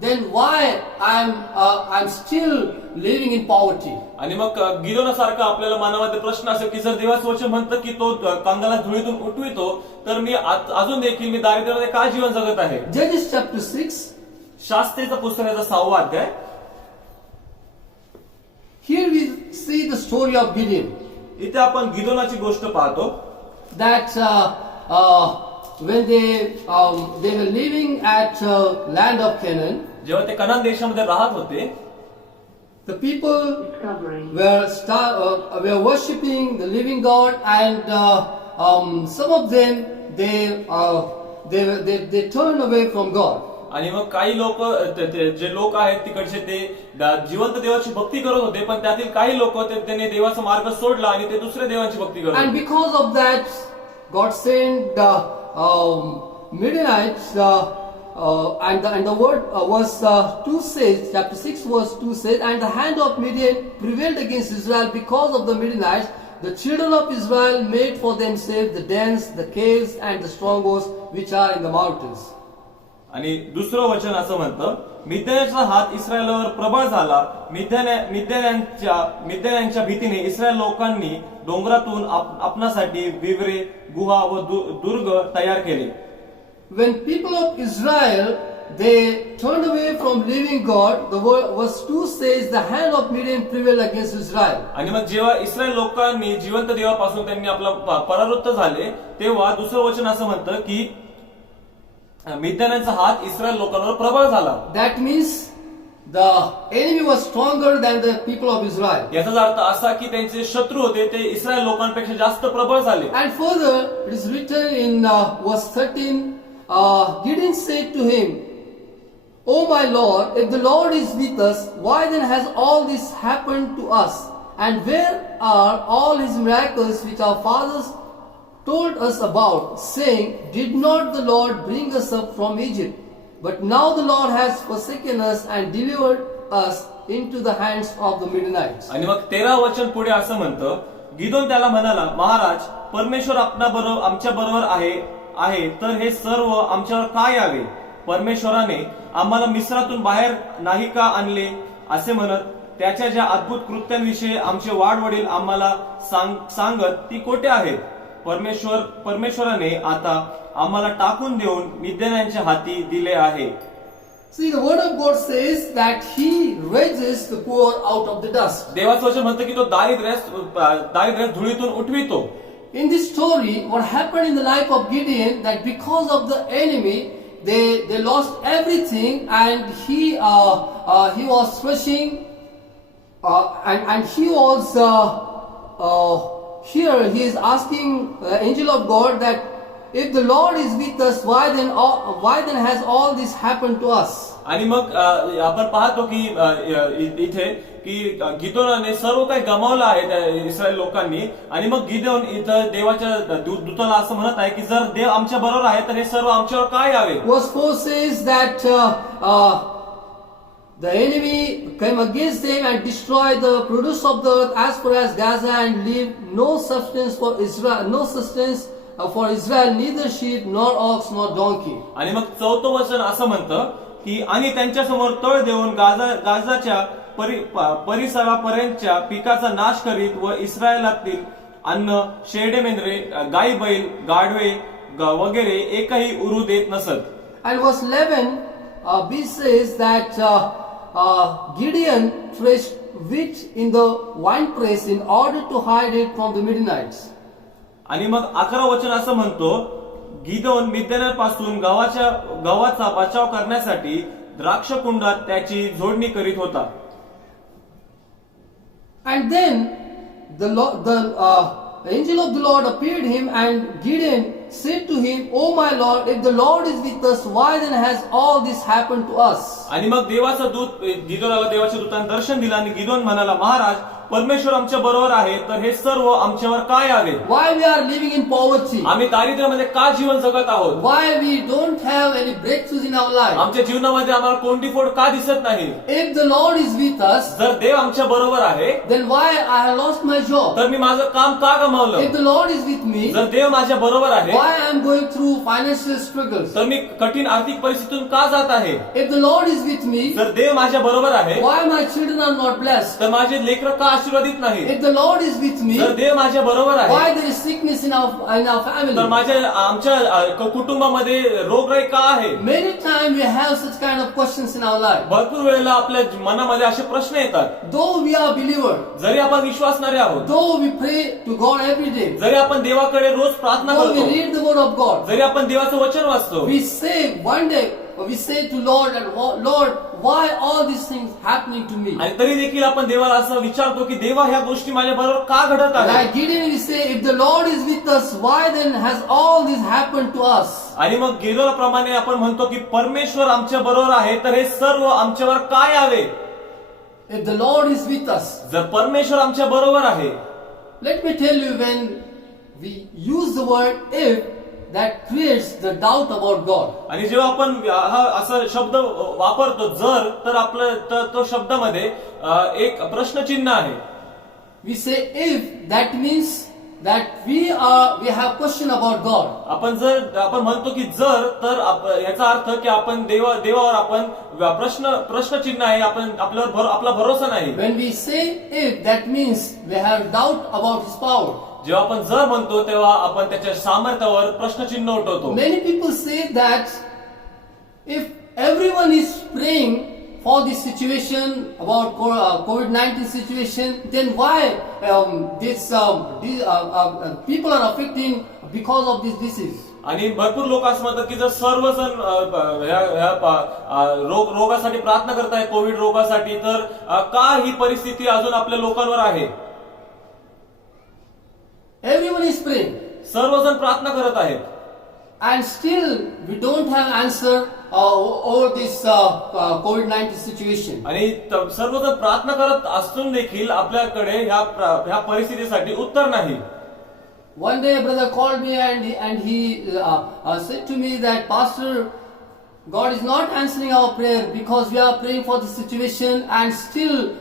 then why I'm still living in poverty? आणि मग गिदोनासारखा आपल्याला मनामध्ये प्रश्न असेल की जर देवाचं वचन म्हणतं की तो कंगाला धुळीतून उठवितो, तर मी अजून देखील मी दारिद्र्यामध्ये का जीवन जगत आहे. Judges chapter 6. शास्त्रीचं पुस्तकाचा 6वा अध्याय. Here we see the story of Gideon. इथे आपण गिदोनाची गोष्ट पाहतो. That when they were living at land of Canaan, जेव्हा ते कनान देशामध्ये राहत होते, the people were worshipping the living God, and some of them they turned away from God. आणि मग काही लोक, जे लोक आहेत तिकडचे, ते जिवंत देवाची भक्ती करत होते, पण त्यातील काही लोक त्यांनी देवाचा मार्ग सोडला आणि ते दुसऱ्या देवाची भक्ती करत होते. And because of that, God sent Midianites, and the word verse 2 says, chapter 6 verse 2 says, and the hand of Midian prevailed against Israel because of the Midianites. The children of Israel made for themselves the dens, the caves, and the strongholds which are in the mountains. आणि दुसरं वचन असं म्हणतं, मिद्यानाचा हात इस्रायलावर प्रबळ झाला. मिद्यानांच्या भीतीने इस्रायल लोकांनी डोंगरातून आपणासाठी विवरे, गुहा व दुर्ग तयार केले. When people of Israel, they turned away from living God, the verse 2 says the hand of Midian prevailed against Israel. आणि मग जेव्हा इस्रायल लोकांनी जिवंत देवापासून त्यांनी आपला परावृत्त झाले, तेव्हा दुसरं वचन असं म्हणतं की मिद्यानांचा हात इस्रायल लोकांवर प्रबळ झाला. That means the enemy was stronger than the people of Israel. याचा अर्थ असा की त्यांचे शत्रू होते ते इस्रायल लोकांपेक्षा जास्त प्रबळ झाले. And further, it is written in verse 13, Gideon said to him, O my Lord, if the Lord is with us, why then has all this happened to us? And where are all his miracles which our fathers told us about, saying, Did not the Lord bring us up from Egypt? But now the Lord has forsaken us and delivered us into the hands of the Midianites. आणि मग 13 वचन पुढे असं म्हणतं, गिदोन त्याला म्हणाला, महाराज, परमेश्वर आमच्या बरोबर आहे तर हे सर्व आमच्यावर काय यावे? परमेश्वराने आम्हाला मिस्रातून बाहेर नाही का आणले? असे म्हणत त्याच्या ज्या अद्भुत कृत्यांविषयी आमचे वाडवडील आम्हाला सांगत ती कोठे आहेत? परमेश्वराने आता आम्हाला टाकून देऊन मिद्यानांच्या हाती दिले आहे. See, the word of God says that he raises the poor out of the dust. देवाचं वचन म्हणतं की तो दारिद्र्यास धुळीतून उठवितो. In this story, what happened in the life of Gideon, that because of the enemy, they lost everything, and he was threshing, and he was here. He is asking the angel of God that if the Lord is with us, why then has all this happened to us? आणि मग आपण पाहतो की इथे की गिदोनाने सर्व काही गमावलं आहे त्या इस्रायल लोकांनी. आणि मग गिदोन इथं देवाच्या दूताला असं म्हणत आहे की जर देव आमच्या बरोबर आहे तर हे सर्व आमच्यावर काय यावे? Verse 4 says that the enemy came against them and destroyed the produce of the earth as far as Gaza, and leave no substance for Israel, neither sheep nor ox nor donkey. आणि मग 4थं वचन असं म्हणतं की आणि त्यांच्या समोर तळ देऊन गाजाच्या परिसरापर्यंतच्या पिकाचा नाश करीत व इस्रायलातील अन्न, शेरडे मेंढरे, गाई बैल, गाढवे वगैरे एकही उरू देत नसत. And verse 11 B says that Gideon threshed wheat in the winepress in order to hide it from the Midianites. आणि मग 11 वचन असं म्हणतो, गिदोन मिद्यानापासून गव्हाचा बचाव करण्यासाठी द्राक्षकुंडात त्याची जोडणी करीत होता. And then the angel of the Lord appeared him, and Gideon said to him, O my Lord, if the Lord is with us, why then has all this happened to us? आणि मग देवाचा दूत गिदोनाला देवाच्या दूताने दर्शन दिलं आणि गिदोन म्हणाला, महाराज, परमेश्वर आमच्या बरोबर आहे तर हे सर्व आमच्यावर काय आले? Why we are living in poverty? आम्ही दारिद्र्यामध्ये का जीवन जगत आहोत? Why we don't have any breakthroughs in our life? आमच्या जीवनामध्ये आम्हाला कोणती फोड का दिसत नाही? If the Lord is with us, जर देव आमच्या बरोबर आहे then why I have lost my job? तर मी माझं काम का गमावलं? If the Lord is with me, जर देव माझ्या बरोबर आहे why I am going through financial struggles? तर मी कठीण आर्थिक परिस्थितीतून का जात आहे? If the Lord is with me, जर देव माझ्या बरोबर आहे why my children are not blessed? तर माझे लेकरं का आशीर्वादित नाही? If the Lord is with me, जर देव माझ्या बरोबर आहे why there is sickness in our family? तर आमच्या कुटुंबामध्ये रोगराई का आहे? Many times we have such kind of questions in our life. भरपूर वेळेला आपल्या मनामध्ये असे प्रश्न येतात. Though we are believers, जरी आपण विश्वासणारे आहोत, though we pray to God every day, जरी आपण देवाकडे रोज प्रार्थना though we करतो, read the word of God, जरी आपण देवाचं वचन वाचतो, we say one day, we say to Lord, and Lord, why all these things happening to me? आणि तरी देखील आपण देवाला असं विचारतो की देवा ह्या गोष्टी माझ्या बरोबर का घडत आहेत? Like Gideon, we say, if the Lord is with us, why then has all this happened to us? आणि मग गिदोनाप्रमाणे आपण म्हणतो की परमेश्वर आमच्या बरोबर आहे तर हे सर्व आमच्यावर काय आवे? If the Lord is with us, जर परमेश्वर आमच्या बरोबर आहे, let me tell you, when we use the word if, that creates the doubt about God. आणि जेव्हा आपण हा असा शब्द वापरतो जर, तर आपलं तो शब्दामध्ये एक प्रश्नचिन्ह आहे. We say if, that means that we have question about God. आपण म्हणतो की जर तर याचा अर्थ की आपण देवावर आपण प्रश्नचिन्ह आहे, आपण आपला भरोसा नाही. When we say if, that means we have doubt about His power. जेव्हा आपण जर म्हणतो तेव्हा आपण त्याच्या सामर्थ्यावर प्रश्नचिन्ह उठवतो. Many people say that if everyone is praying for this situation about COVID-19 situation, then why people are affecting because of this disease? आणि भरपूर लोक असं म्हणतात की जर सर्वजण रोगासाठी प्रार्थना करत आहे, कोविड रोगासाठी, तर का ही परिस्थिती अजून आपल्या लोकांवर आहे? Everyone is praying, सर्वजण प्रार्थना करत आहेत, and still we don't have answer over this COVID-19 situation. आणि सर्वजण प्रार्थना करत असून देखील आपल्याकडे ह्या परिस्थितीसाठी उत्तर नाही. One day a brother called me and he said to me that, Pastor, God is not answering our prayer because we are praying for this situation and still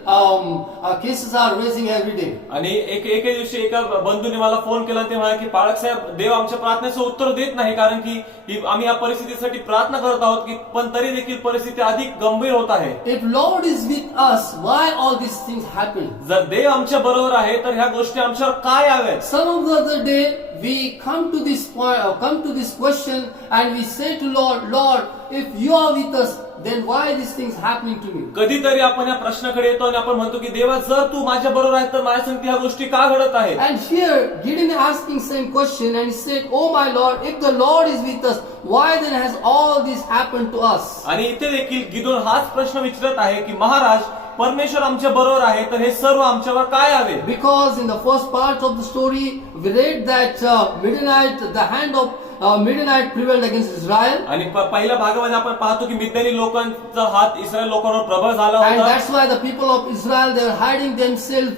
cases are rising every day. आणि एके दिवशी एका बंधूने मला फोन केला, ते म्हणाले की पाळक साहेब, देव आमच्या प्रार्थनेचं उत्तर देत नाही, कारण की आम्ही या परिस्थितीसाठी प्रार्थना करत आहोत की पण तरी देखील परिस्थिती अधिक गंभीर होत आहे. If Lord is with us, why all these things happen? जर देव आमच्या बरोबर आहे तर ह्या गोष्टी आमच्यावर काय याव्यात? Some of the other day we come to this point, come to this question, and we say to Lord, if you are with us, then why these things happening to me? कधीतरी आपण या प्रश्नाकडे येतो आणि आपण म्हणतो की देवा, जर तू माझ्या बरोबर आहे तर माझ्या संगती ह्या गोष्टी का घडत आहेत? And here Gideon asking same question, and he said, oh my Lord, if the Lord is with us, why then has all this happened to us? आणि इथे देखील गिदोन हाच प्रश्न विचारत आहे की महाराज, परमेश्वर आमच्या बरोबर आहे तर हे सर्व आमच्यावर काय आवे? Because in the first part of the story we read that the hand of Midianite prevailed against Israel. आणि पहिल्या भागामध्ये आपण पाहतो की मिद्यानी लोकांचा हात इस्रायल लोकांवर प्रबळ झाला And होता. that's why the people of Israel, they were hiding themselves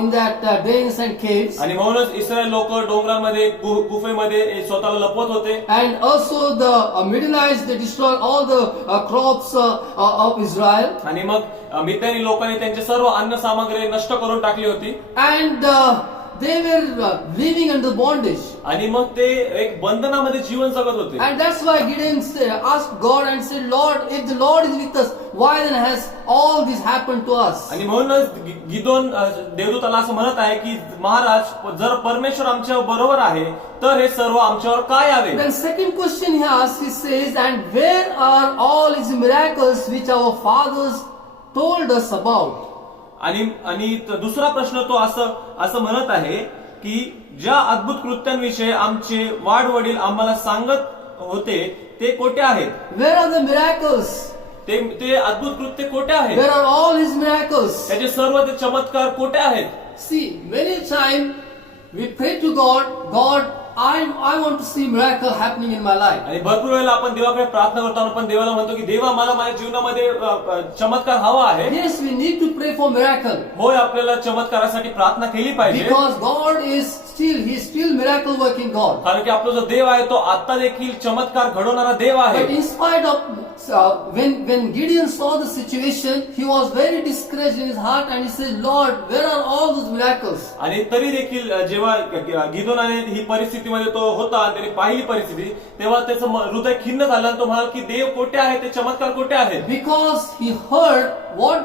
in that dens and caves. आणि म्हणूनच इस्रायल लोक डोंगरांमध्ये गुफेमध्ये स्वतःला लपवत होते. And also the Midianites, they destroyed all the crops of Israel. आणि मग मिद्यानी लोकांनी त्यांचे सर्व अन्न सामग्री नष्ट करून टाकली होती. And they were living under bondage. आणि मग ते एक बंधनामध्ये जीवन जगत होते. And that's why Gideon asked God and said, Lord, if the Lord is with us, why then has all this happened to us? आणि म्हणूनच गिदोन देवदूताला असं म्हणत आहे की महाराज, जर परमेश्वर आमच्या बरोबर आहे तर हे सर्व आमच्यावर काय आवे? Then second question he asks, he says, and where are all his miracles which our fathers told us about? आणि दुसरा प्रश्न तो असं म्हणत आहे की ज्या अद्भुत कृत्यांविषयी आमचे वाडवडील आम्हाला सांगत होते ते कोठे आहेत? Where are the miracles? ते अद्भुत कृत्य कोठे आहेत? Where are all his miracles? त्याचे सर्व ते चमत्कार कोठे आहेत? See, many times we pray to God, God, I want to see miracle happening in my life. आणि भरपूर वेळेला आपण देवाकडे प्रार्थना करतो, आपण देवाला म्हणतो की देवा, मला माझ्या जीवनामध्ये चमत्कार हवा आहे. Yes, we need to pray for miracle. होय, आपल्याला चमत्कारासाठी प्रार्थना केली पाहिजे. Because God is still miracle working God. कारण की आपला जो देव आहे तो आता देखील चमत्कार घडवणारा देव आहे. But in spite of when Gideon saw the situation, he was very discouraged in his heart and he said, Lord, where are all those miracles? आणि तरी देखील जेव्हा गिदोनाने ही परिस्थितीमध्ये तो होता आणि त्याने पाहिली परिस्थिती, तेव्हा त्याचं हृदय खिन्न झालं आणि तो म्हणाला की देव कोठे आहे, ते चमत्कार कोठे आहेत? Because he heard what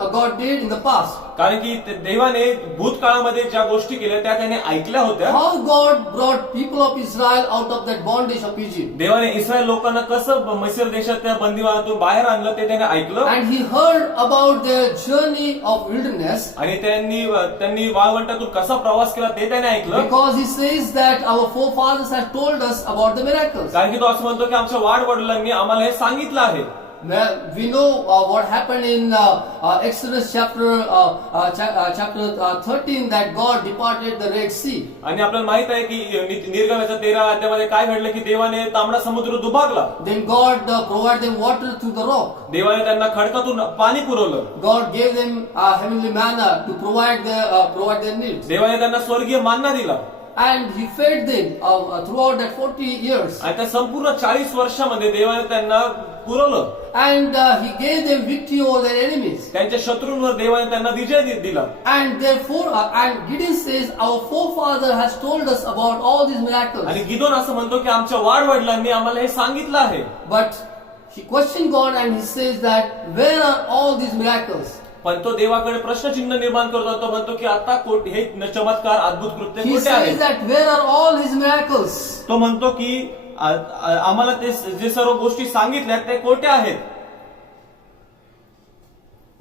God did in the past. कारण की देवाने भूतकाळामध्ये ज्या गोष्टी केल्या त्या त्याने ऐकल्या होत्या. How God brought people of Israel out of that bondage of Egypt. देवाने इस्रायल लोकांना कसं मिस्र देशात त्या बंदिवानातून बाहेर आणलं ते त्याने ऐकलं. And he heard about their journey of wilderness. आणि त्यांनी वाळवंटातून कसा प्रवास केला ते त्याने ऐकलं. Because he says that our forefathers have told us about the miracles. कारण की तो असं म्हणतो की आमच्या वाडवडिलांनी आम्हाला हे सांगितलं आहे. We know what happened in Exodus chapter 13, that God departed the Red Sea. आणि आपल्याला माहित आहे की निर्गमाच्या 13 अध्यायामध्ये काय घडलं की देवाने तांबडा समुद्र दुभागला. Then God provided them water through the rock. देवाने त्यांना खडकातून पाणी पुरवलं. God gave them heavenly manna to provide their needs. देवाने त्यांना स्वर्गीय मान्ना दिला. and He fed them throughout that 40 years. आणि त्या संपूर्ण 40 वर्षामध्ये देवाने त्यांना पुरवलं. And He gave them victory over their enemies. त्यांच्या शत्रूंवर देवाने त्यांना विजय दिला. And therefore, and Gideon says, our forefather has told us about all these miracles. आणि गिदोन असं म्हणतो की आमच्या वाडवडिलांनी आम्हाला हे सांगितलं आहे. But he questioned God and he says that, where are all these miracles? पण तो देवाकडे प्रश्नचिन्ह निर्माण करतो. तो म्हणतो की आता हे चमत्कार अद्भुत कृत्य He कुठे says आहेत? that, where are all his miracles? तो म्हणतो की आम्हाला ते जे सर्व गोष्टी सांगितल्या ते कोठे आहेत?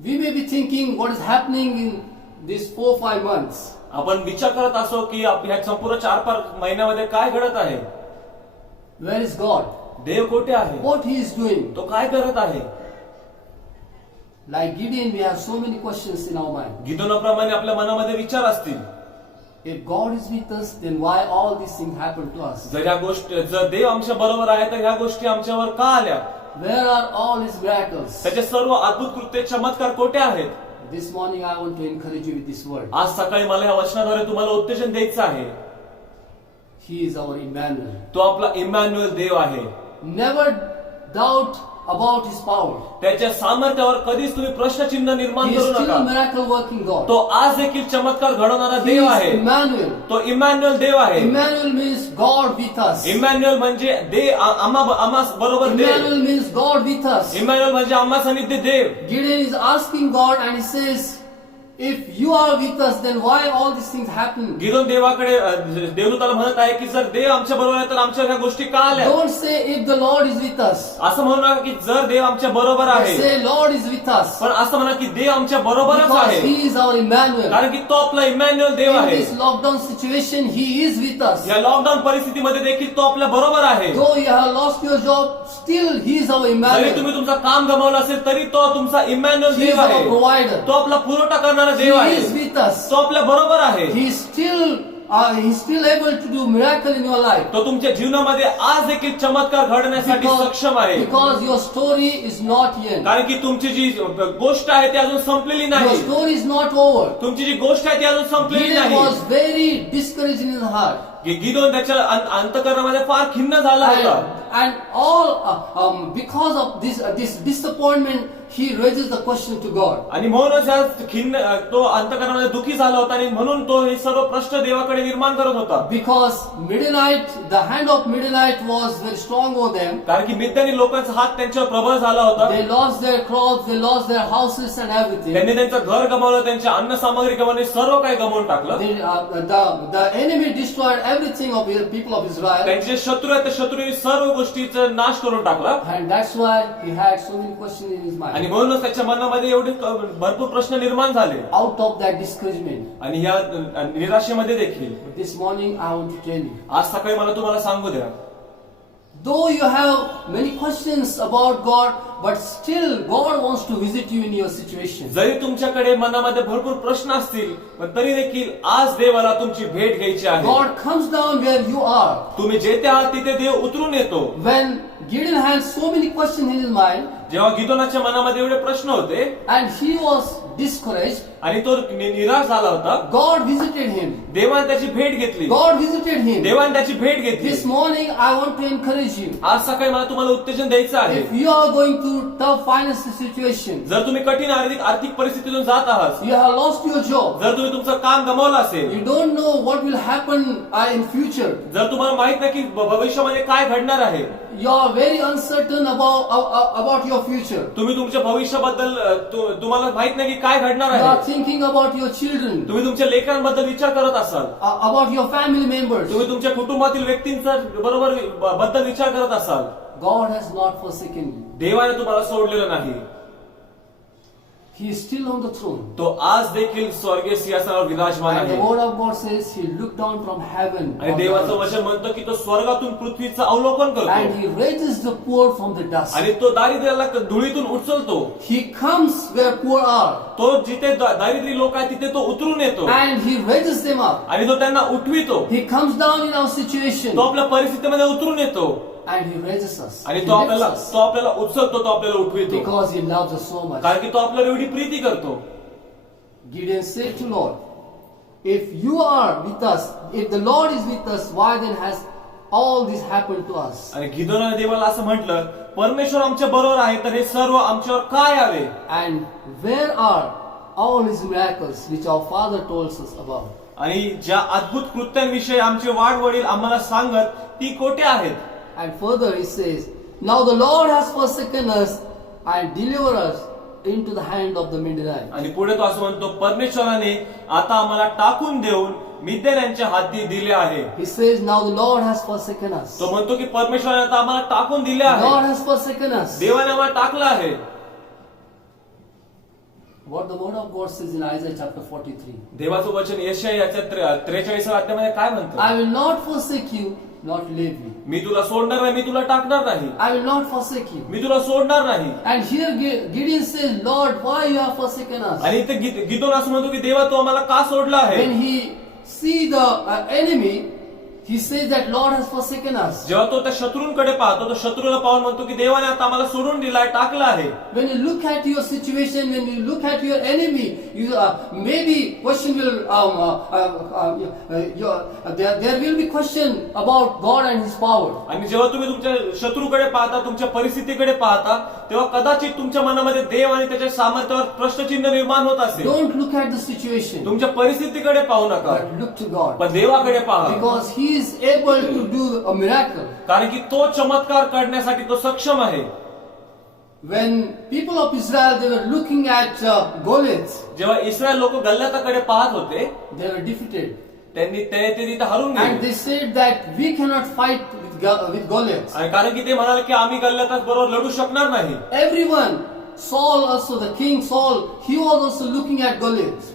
We may be thinking what is happening in these 4-5 months. आपण विचार करत असो की ह्या संपूर्ण 4-5 महिन्यामध्ये काय घडत आहे? Where is God? देव कोठे आहे? What he is doing? तो काय करत आहे? Like Gideon, we have so many questions in our mind. गिदोनाप्रमाणे आपल्या मनामध्ये विचार असतील. If God is with us, then why all these things happen to us? जर देव आमच्या बरोबर आहे तर ह्या गोष्टी आमच्यावर का आल्या? Where are all his miracles? त्याचे सर्व अद्भुत कृत्य चमत्कार कोठे आहेत? This morning I want to encourage you with this word. आज सकाळी मला या वचनाद्वारे तुम्हाला उत्तेजन द्यायचं आहे. He is our Emmanuel. तो आपला इमॅन्युअल देव आहे. Never doubt about his power. त्याच्या सामर्थ्यावर कधीच तुम्ही प्रश्नचिन्ह निर्माण He is करू still a नका. miracle working God. तो आज देखील चमत्कार घडवणारा He देव is आहे. Emmanuel. तो इमॅन्युअल देव आहे. Emmanuel means God with us. Emmanuel म्हणजे आम्हा बरोबर देव. Emmanuel means God with us. Emmanuel म्हणजे आम्हा सानिध्य देव. Gideon is asking God and he says, if you are with us, then why all these things happen? Gideon देवाकडे देवदूताला म्हणत आहे की जर देव आमच्या बरोबर आहे तर आमच्या ह्या गोष्टी का आल्या? Don't say if the Lord is with us. असं म्हणू नका की जर देव आमच्या बरोबर But आहे, say Lord is with us. पण असं म्हणा की देव आमच्या बरोबरच Because आहे. He is our Emmanuel. कारण की तो आपला इमॅन्युअल देव In आहे. this lockdown situation, He is with us. या लॉकडाऊन परिस्थितीमध्ये देखील तो आपल्या बरोबर आहे. Though you have lost your job, still He is our जरी Emmanuel. तुम्ही तुमचं काम गमावलं असेल तरी तो तुमचा इमॅन्युअल He is देव आहे. our provider. तो आपला पुरवठा करणारा He देव आहे. is with us. तो आपल्या बरोबर आहे. He is still able to do miracle in your life. तो तुमच्या जीवनामध्ये आज देखील चमत्कार घडण्यासाठी सक्षम आहे. Because your story is not yet. कारण की तुमची जी गोष्ट आहे ती अजून संपलेली Your नाही. story is not over. तुमची जी गोष्ट आहे ती अजून संपलेली Gideon नाही. was very discouraged in his heart. Gideon त्याच्या अंतःकरणामध्ये फार खिन्न झाला होता. And all because of this disappointment, he raises the question to God. आणि म्हणूनच तो अंतःकरणामध्ये दुःखी झाला होता आणि म्हणून तो हे सर्व प्रश्न देवाकडे निर्माण करत होता. Because Midianite, the hand of Midianite was very strong over them. कारण की मिद्यानी लोकांचा हात त्यांच्यावर प्रबळ झाला होता. They lost their crops, they lost their houses and everything. त्यांनी त्यांचं घर गमावलं, त्यांच्या अन्न सामग्री गमावली, सर्व काही गमावून टाकलं. The enemy destroyed everything of the people of Israel. त्यांचे जे शत्रू आहेत त्या शत्रूने सर्व गोष्टीचा नाश करून टाकला. And that's why he had so many questions in his mind. आणि म्हणूनच त्याच्या मनामध्ये एवढे भरपूर प्रश्न निर्माण झाले. Out of that discouragement. आणि या निराशेमध्ये देखील But this morning I want to tell you. आज सकाळी मला तुम्हाला सांगू द्या, Though you have many questions about God, but still God wants to visit you in your situation. जरी तुमच्याकडे मनामध्ये भरपूर प्रश्न असतील पण तरी देखील आज देवाला तुमची भेट घ्यायची आहे. God comes down where you are. तुम्ही जेथे आहात तिथे देव उतरून येतो. When Gideon had so many questions in his mind, जेव्हा गिदोनाच्या मनामध्ये एवढे प्रश्न होते and he was discouraged, आणि तो निराश झाला होता, God visited him. देवाने त्याची भेट घेतली. God visited him. देवाने त्याची भेट घेतली. This morning I want to encourage you. आज सकाळी मला तुम्हाला उत्तेजन द्यायचं आहे. If you are going through tough financial situation, जर तुम्ही कठीण आर्थिक परिस्थितीतून जात आहात, you have lost your job, जर तुम्ही तुमचं काम गमावलं असेल, you don't know what will happen in future, जर तुम्हाला माहित नाही की भविष्यामध्ये काय घडणार आहे, you are very uncertain about your future, तुम्ही तुमच्या भविष्याबद्दल तुम्हाला माहित नाही की काय घडणार you are आहे, thinking about your children, तुम्ही तुमच्या लेकरांबद्दल विचार करत असाल, about your family members, तुम्ही तुमच्या कुटुंबातील व्यक्तींचा बद्दल विचार करत असाल, God has not forsaken you. देवाने तुम्हाला सोडलेलं नाही. He is still on the throne. तो आज देखील स्वर्गीय सिंहासनावर विराजमान And the आहे. word of God says he looked down from heaven आणि on the देवाचं earth. वचन म्हणतं की तो स्वर्गातून पृथ्वीचं अवलोकन And करतो he raises the poor from the dust. आणि तो दारिद्र्याला धुळीतून उचलतो. He comes where poor are. तो जिथे दारिद्र्य लोक आहेत तिथे तो उतरून येतो And he raises them up. आणि तो त्यांना उठवितो. He comes down in our situation. तो आपल्या परिस्थितीमध्ये उतरून येतो And he raises us. आणि He तो lifts आपल्याला us. उचलतो, तो आपल्याला उठवितो. Because he loves us so much. कारण की तो आपल्याला एवढी प्रीती करतो. Gideon said to Lord, if you are with us, if the Lord is with us, why then has all this happened to us? आणि गिदोनाने देवाला असं म्हटलं, परमेश्वर आमच्या बरोबर आहे तर हे सर्व आमच्यावर काय यावे? And where are all his miracles which our father told us about? आणि ज्या अद्भुत कृत्यांविषयी आमचे वाडवडील आम्हाला सांगत ती कोठे आहेत? And further he says, now the Lord has forsaken us and delivered us into the hand of the Midianites. आणि पुढे तो असं म्हणतो, परमेश्वराने आता आम्हाला टाकून देऊन मिद्यान्यांच्या हाती दिले आहे. He says, now the Lord has forsaken us. तो म्हणतो की परमेश्वराने आता आम्हाला टाकून दिले आहे. God has forsaken us. देवाने आम्हाला टाकलं आहे. What the word of God says in Isaiah chapter 43. देवाचं वचन यशायाच्या 43 अध्यायामध्ये काय म्हणतं? I will not forsake you, not leave you. मी तुला सोडणार नाही, मी तुला टाकणार नाही. I will not forsake you. मी तुला सोडणार नाही. And here Gideon says, Lord, why you have forsaken us? आणि इथे गिदोन असं म्हणतो की देवा तू आम्हाला का सोडला आहे? When he see the enemy, he says that Lord has forsaken us. जेव्हा तो त्या शत्रूंकडे पाहतो, तो शत्रूला पाहून म्हणतो की देवाने आता आम्हाला सोडून दिलाय, टाकलं आहे. When you look at your situation, when you look at your enemy, you maybe question will there will be question about God and His power. आणि जेव्हा तुम्ही तुमच्या शत्रूकडे पाहता, तुमच्या परिस्थितीकडे पाहता, तेव्हा कदाचित तुमच्या मनामध्ये देव आणि त्याच्या सामर्थ्यावर प्रश्नचिन्ह निर्माण होत असेल. Don't look at the situation, तुमच्या परिस्थितीकडे पाहू नका, but look to God, पण देवाकडे पहा. because He is able to do a miracle. कारण की तो चमत्कार करण्यासाठी तो सक्षम आहे. When people of Israel they were looking at Goliath, जेव्हा इस्रायल लोक गल्ल्याताकडे पाहत होते, they were defeated, त्यांनी ते तिथे हरून and गेले. they said that we cannot fight with Goliath. आणि कारण की ते म्हणाले की आम्ही गल्ल्याताच बरोबर लढू शकणार नाही. Everyone, Saul also, the king Saul, he was also looking at Goliath.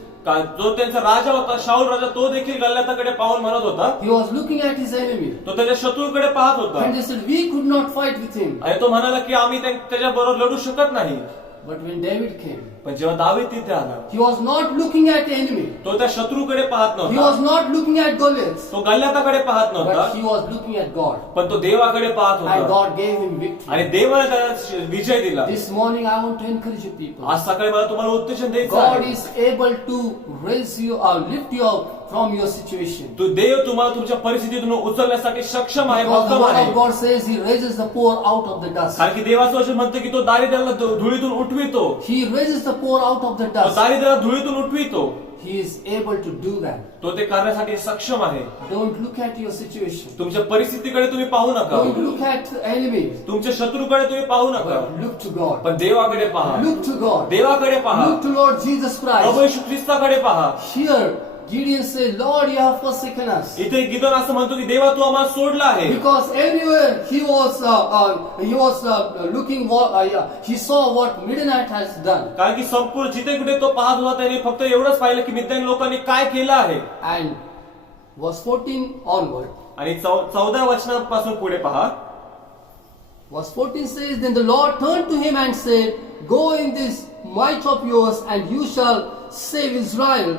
जो त्यांचा राजा होता, शाऊल राजा, तो देखील गल्ल्याताकडे पाहून म्हणत होता. He was looking at his enemy. तो त्याच्या शत्रूकडे पाहत होता. And they said, we could not fight with him. आणि तो म्हणाला की आम्ही त्याच्या बरोबर लढू शकत नाही. But when David came, पण जेव्हा दावीद तिथे आला, he was not looking at the enemy. तो त्या शत्रूकडे पाहत He नव्हता, was not looking at Goliath. तो गल्ल्याताकडे पाहत नव्हता, But he was looking at God. पण तो देवाकडे पाहत And होता. God gave him victory. आणि देवाने त्याला विजय दिला. This morning I want to encourage you people. आज सकाळी मला तुम्हाला उत्तेजन द्यायचं God आहे. is able to raise you or lift you up from your situation. तो देव तुम्हाला तुमच्या परिस्थितीतून उचलण्यासाठी सक्षम आहे, Because the भक्कम word आहे. of God says He raises the poor out of the dust. कारण की देवाचं वचन म्हणतं की तो दारिद्र्याला धुळीतून उठवितो. He raises the poor out of the तो dust. दारिद्र्याला धुळीतून उठवितो. He is able to do that. तो ते करण्यासाठी सक्षम आहे. Don't look at your situation. तुमच्या परिस्थितीकडे तुम्ही पाहू नका, Don't look at the enemy. तुमच्या शत्रूकडे तुम्ही पाहू नका, But look to God. पण देवाकडे पहा. Look to God. देवाकडे पहा. Look to Lord Jesus Prabhu Christ. येशू ख्रिस्ताकडे पहा. Here, Gideon said, Lord, you have forsaken us. इथे गिदोन असं म्हणतो की देवा तू आम्हाला सोडला आहे. Because everywhere he was looking he saw what Midianite has done. कारण की संपूर्ण जिथे कुठे तो पाहत होता त्याने फक्त एवढंच पाहिलं की मिद्यान लोकांनी काय केलं आहे. And verse 14 onward. आणि 14 वचनापासून पुढे पहा. Verse 14 says, then the Lord turned to him and said, go in this might of yours, and you shall save Israel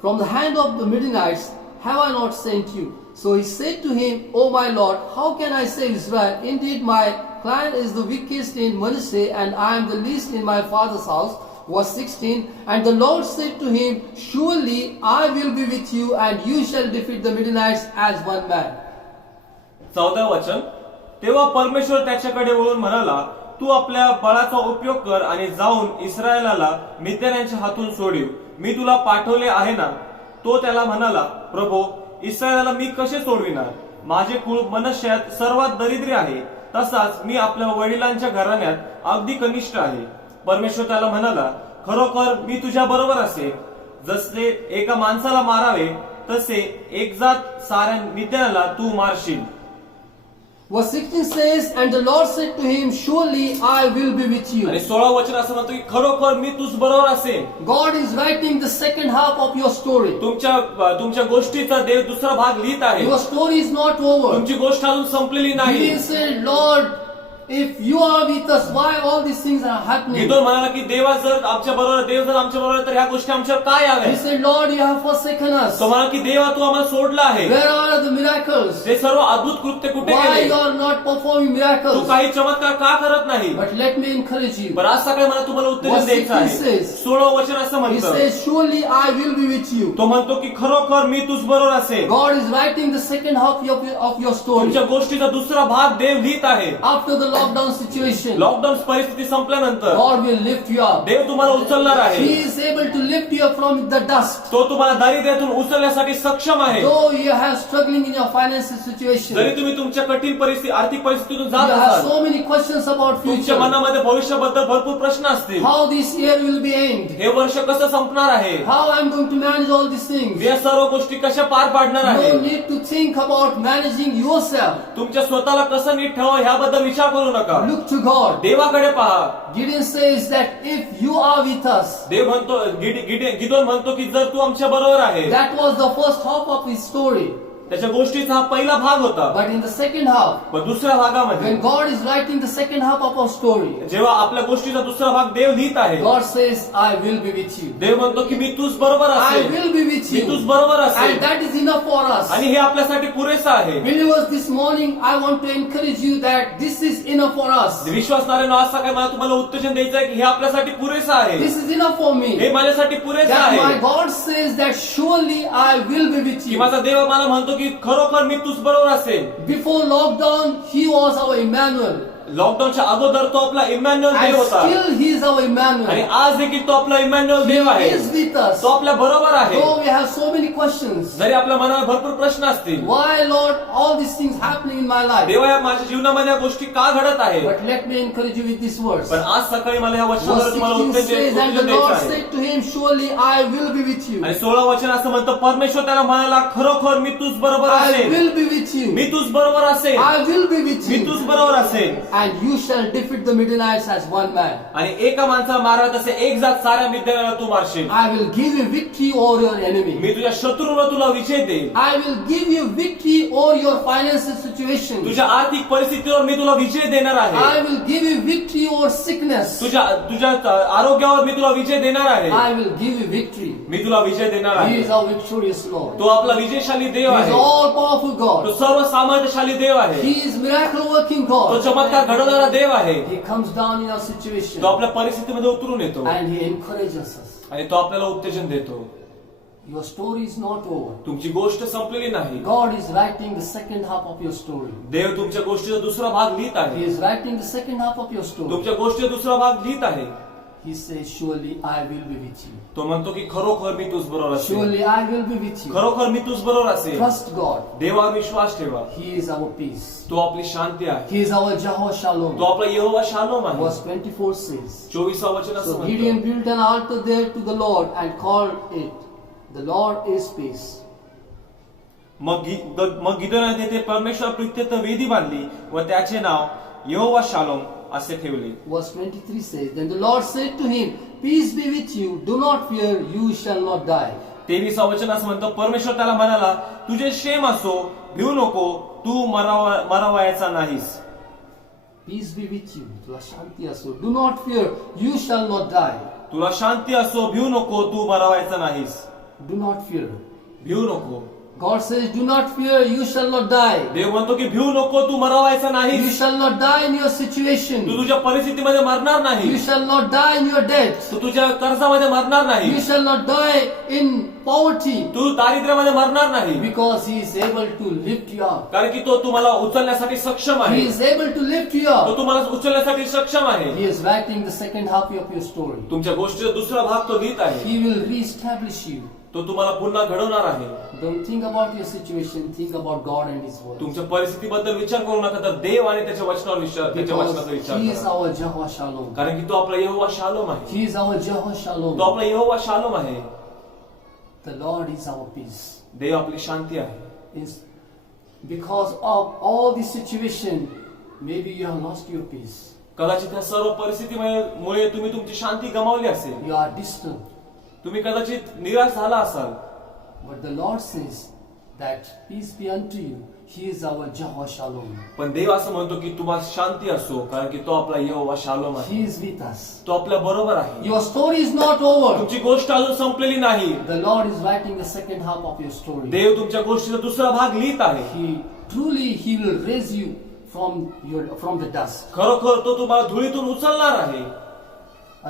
from the hand of the Midianites. Have I not sent you? So he said to him, O my Lord, how can I save Israel? Indeed, my clan is the weakest in Manasseh, and I am the least in my father's house. Verse 16, and the Lord said to him, surely I will be with you, and you shall defeat the Midianites as one man. 14 वचन. तेव्हा परमेश्वर त्याच्याकडे वळून म्हणाला, तू आपल्या बळाचा उपयोग कर आणि जाऊन इस्रायलाला मिद्यान्यांच्या हातून सोडीव. मी तुला पाठवले आहे ना. तो त्याला म्हणाला, प्रभो, इस्रायलाला मी कसे सोडविणार? माझे कुळ मनश्यात सर्वात दरिद्री आहे, तसाच मी आपल्या वडिलांच्या घराण्यात अगदी कनिष्ठ आहे. परमेश्वर त्याला म्हणाला, खरोखर मी तुझ्या बरोबर असे. जसे एका माणसाला मारावे तसे एकजात साऱ्या मिद्यानाला तू मारशील. Verse 16 says, and the Lord said to him, surely I will be with you. आणि 16 वचन असं म्हणतो की खरोखर मी तुझ बरोबर असेन. God is writing the second half of your story. तुमच्या गोष्टीचा देव दुसरा भाग लिहित आहे. Your story is not over. तुमची गोष्ट अजून संपलेली नाही. He said, Lord, if you are with us, why all these things are happening? Gideon म्हणाला की देव जर आमच्या बरोबर तर ह्या गोष्टी आमच्यावर काय He याव्या? said, Lord, you have forsaken us. तो म्हणाला की देवा तू आम्हाला सोडला आहे. Where are the miracles? ते सर्व अद्भुत कृत्य कुठे Why गेले? you are not performing Tu miracles? काही चमत्कार का करत नाही? But let me encourage you. पण आज सकाळी मला तुम्हाला उत्तेजन Verse द्यायचं 16 आहे. says, 16 वचन असं He म्हणतं, says, surely I will be with you. तो म्हणतो की खरोखर मी तुझ बरोबर असेल. God is writing the second half of your story. तुमच्या गोष्टीचा दुसरा भाग देव लिहित आहे. After the lockdown situation, lockdown परिस्थिती संपल्यानंतर God will lift you up. देव तुम्हाला उचलणार He आहे. is able to lift you up from the dust. तो तुम्हाला दारिद्र्यातून उचलण्यासाठी सक्षम आहे. Though you have struggling in your financial situation, जरी तुम्ही तुमच्या कठीण परिस्थिती आर्थिक परिस्थितीतून you जात have असाल, so many questions about तुमच्या future. मनामध्ये भविष्याबद्दल भरपूर प्रश्न असतील. How this year will be end. हे वर्ष कसं संपणार आहे? How I'm going to manage all these things. या सर्व गोष्टी कशा पार पाडणार आहे? No need to think about managing yourself. तुमच्या स्वतःला कसं नीट ठेवा ह्याबद्दल विचार करू नका. Look to God. देवाकडे पहा. Gideon says that if you are with us, देव म्हणतो, गिदोन म्हणतो की जर तू आमच्या बरोबर आहे. that was the first half of his story. त्याच्या गोष्टीचा हा पहिला भाग होता. But in the second half, पण दुसऱ्या भागामध्ये when God is writing the second half of our story, जेव्हा आपल्या गोष्टीचा दुसरा भाग देव लिहित आहे, God says, I will be with you. देव म्हणतो की मी तूच बरोबर I असेल. will be with me you. तूच बरोबर असेल. And that is enough for us. आणि हे आपल्यासाठी पुरेसं आहे. Believers, this morning I want to encourage you that this is enough for us. विश्वासणाऱ्यांनो आज सकाळी मला तुम्हाला उत्तेजन द्यायचं आहे की हे आपल्यासाठी पुरेसं आहे. This is enough for me. हे माझ्यासाठी पुरेसं That my आहे. God says that surely I will be with की you. माझा देव मला म्हणतो की खरोखर मी तुझ बरोबर असेल. Before lockdown, He was our Emmanuel. लॉकडाऊनच्या अगोदर तो आपला इमॅन्युअल देव And होता. still He is our आणि Emmanuel. आज देखील तो आपला इमॅन्युअल देव आहे. He is with us. तो आपल्या बरोबर आहे. Though we have so many questions. जरी आपल्या मनात भरपूर प्रश्न असतील, Why, Lord, all these things happening in my life? देवा या माझ्या जीवनामध्ये या गोष्टी का घडत आहे? But let me encourage you with this verse. पण आज सकाळी मला या Verse वचनावर तुम्हाला 16 says, and the उत्तेजन Lord द्यायचं आहे. said to him, surely I will be with you. आणि 16 वचन असं म्हणतं, परमेश्वर त्याला म्हणाला, खरोखर मी तुझ बरोबर I असेल. will be with you. मी तुझ बरोबर असेल. I will be with me you. तुझ बरोबर असेल. And you shall defeat the Midianites as one man. आणि एका माणसाला मारत असे एक जात साऱ्या मिद्यानाला तू मारशील. I will give you victory over your enemy. मी तुझ्या शत्रूवर तुला विजय देईन. I will give you victory over your financial situation. तुझ्या आर्थिक परिस्थितीवर मी तुला विजय देणार आहे. I will give you victory over sickness. तुझ्या आरोग्यावर मी तुला विजय देणार आहे. I will give you victory. मी तुला विजय देणार He आहे. is our victorious Lord. तो आपला विजयशाली देव He is आहे. all powerful तो God. सर्व सामर्थ्यशाली देव आहे. He is miracle working तो God. चमत्कार घडवणारा देव आहे. He comes down in our situation तो आपल्या परिस्थितीमध्ये उतरून येतो and He encourages us. आणि तो आपल्याला उत्तेजन देतो. Your story is not over. तुमची गोष्ट संपलेली नाही. God is writing the second half of your story. देव तुमच्या गोष्टीचा दुसरा भाग लिहित He आहे. is writing the second half of your story. तुमच्या गोष्टीचा दुसरा भाग लिहित आहे. He says, surely I will be with you. तो म्हणतो की खरोखर मी तुझ बरोबर असेल. Surely I will be with you. खरोखर मी तुझ बरोबर असेल. Trust God. देवावर विश्वास ठेवा. He is our peace. तो आपली शांती आहे. He is our Jehovah Shalom. तो आपला यहोवा शालोम आहे. Verse 24 says, 24 वचन असं so म्हणतं. Gideon built an altar there to the Lord and called it, the Lord is peace. मग गिदोनाने तेथे परमेश्वर प्रीत्यर्थ वेदी बांधली व त्याचे नाव यहोवा शालोम असे ठेवले. Verse 23 says, then the Lord said to him, peace be with you, do not fear, you shall not die. 23 वचन असं म्हणतं, परमेश्वर त्याला म्हणाला, तुझे क्षेम असो, भिवू नको, तू मरावायचा नाहीस. Peace be with you, तुला शांती असो, do not fear, you shall not die. तुला शांती असो, भिवू नको, तू मरावायचा नाहीस. Do not fear. भिवू नको. God says, do not fear, you shall not die. देव म्हणतो की भिवू नको, तू मरावायचा You नाहीस. shall not die in your Tu situation. तुझ्या परिस्थितीमध्ये मरणार You नाही. shall not die in your debt. तू तुझ्या कर्जामध्ये मरणार नाही. You shall not die in poverty. तू दारिद्र्यामध्ये मरणार नाही. Because He is able to lift you up. कारण की तो तुम्हाला उचलण्यासाठी सक्षम He आहे. is able to lift you तो up. तुम्हाला उचलण्यासाठी सक्षम आहे. He is writing the second half of your story. तुमच्या गोष्टीचा दुसरा भाग तो लिहित आहे. He will reestablish you. तो तुम्हाला पुन्हा घडवणार आहे. Don't think about your situation, think about God and His word. तुमच्या परिस्थितीबद्दल विचार करू नका, तर देव आणि त्याच्या वचनावर त्याच्या वचनाचा Because विचार He is करा. our Jehovah Shalom. कारण की तो आपला यहोवा शालोम आहे. He is our Jehovah तो Shalom. आपला यहोवा शालोम आहे. The Lord is our peace. देव आपली शांती आहे. Is because of all this situation, maybe you have lost your peace. कदाचित या सर्व परिस्थितीमुळे तुम्ही तुमची शांती गमावली असेल. You are distant. तुम्ही कदाचित निराश झाला असाल. But the Lord says that peace be unto you. He is our Jehovah Shalom. पण देव असं म्हणतो की तुम्हाला शांती असो, कारण की तो आपला यहोवा शालोम आहे. He is with us. तो आपल्या बरोबर आहे. Your story is not over. तुमची गोष्ट अजून संपलेली नाही. The Lord is writing the second half of your story. देव तुमच्या गोष्टीचा दुसरा भाग लिहित आहे. He will raise you from the dust. खरोखर तो तुम्हाला धुळीतून उचलणार आहे.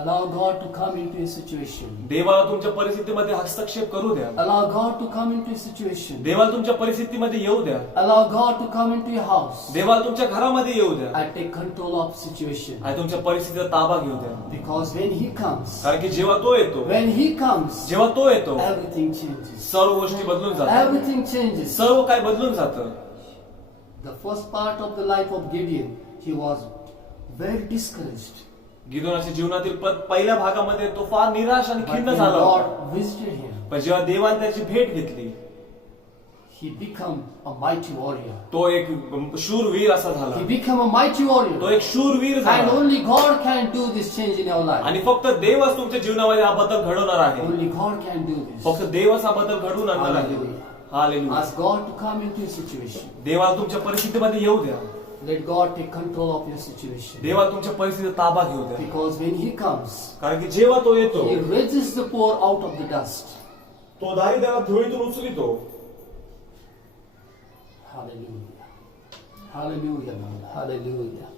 Allow God to come into your situation. देवाला तुमच्या परिस्थितीमध्ये हस्तक्षेप करू द्या. Allow God to come into your situation. देवाला तुमच्या परिस्थितीमध्ये येऊ द्या. Allow God to come into your house. देवाला तुमच्या घरामध्ये येऊ द्या. And take control of situation. आणि तुमच्या परिस्थितीचा ताबा घेऊ द्या. Because when He comes, कारण की जेव्हा तो येतो, जेव्हा तो येतो, everything changes. सर्व गोष्टी बदलून जातात. Everything changes. सर्व काय बदलून जातं. The first part of the life of Gideon, he was very discouraged. गिदोनाच्या जीवनातील पहिल्या भागामध्ये तो फार निराश आणि But खिन्न when झाला होता. God visited him, पण जेव्हा देवाने त्याची भेट घेतली, he became a mighty warrior. तो एक शूरवीर असा झाला. He became a mighty warrior. तो एक शूरवीर And झाला. only God can do this change in your life. आणि फक्त देवच तुमच्या जीवनामध्ये हा बदल घडवणार आहे. Only God can do this. फक्त देवच हा बदल घडवून आणणार आहे. Hallelujah. Hallelujah. Ask God to come into your situation. देवाला तुमच्या परिस्थितीमध्ये येऊ द्या. Let God take control of your situation. देवाला तुमच्या परिस्थितीचा ताबा घेऊ द्या. Because when He comes, कारण की जेव्हा तो येतो, He raises the poor out of the dust. तो दारिद्र्याला धुळीतून उचलितो. Hallelujah. Hallelujah, Lord. Hallelujah.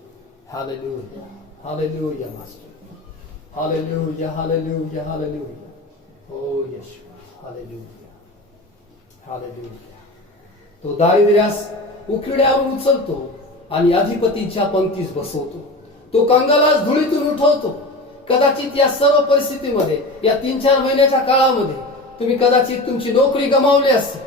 Hallelujah. Hallelujah, Master. Hallelujah. Hallelujah. Hallelujah. Oh, Yeshua. Hallelujah. Hallelujah. तो दारिद्र्यास उकिरड्यावर उचलतो आणि अधिपतीच्या पंक्तीस बसवतो. तो कंगालास धुळीतून उठवतो. कदाचित या सर्व परिस्थितीमध्ये, या 3-4 महिन्याच्या काळामध्ये तुम्ही कदाचित तुमची नोकरी गमावली असेल,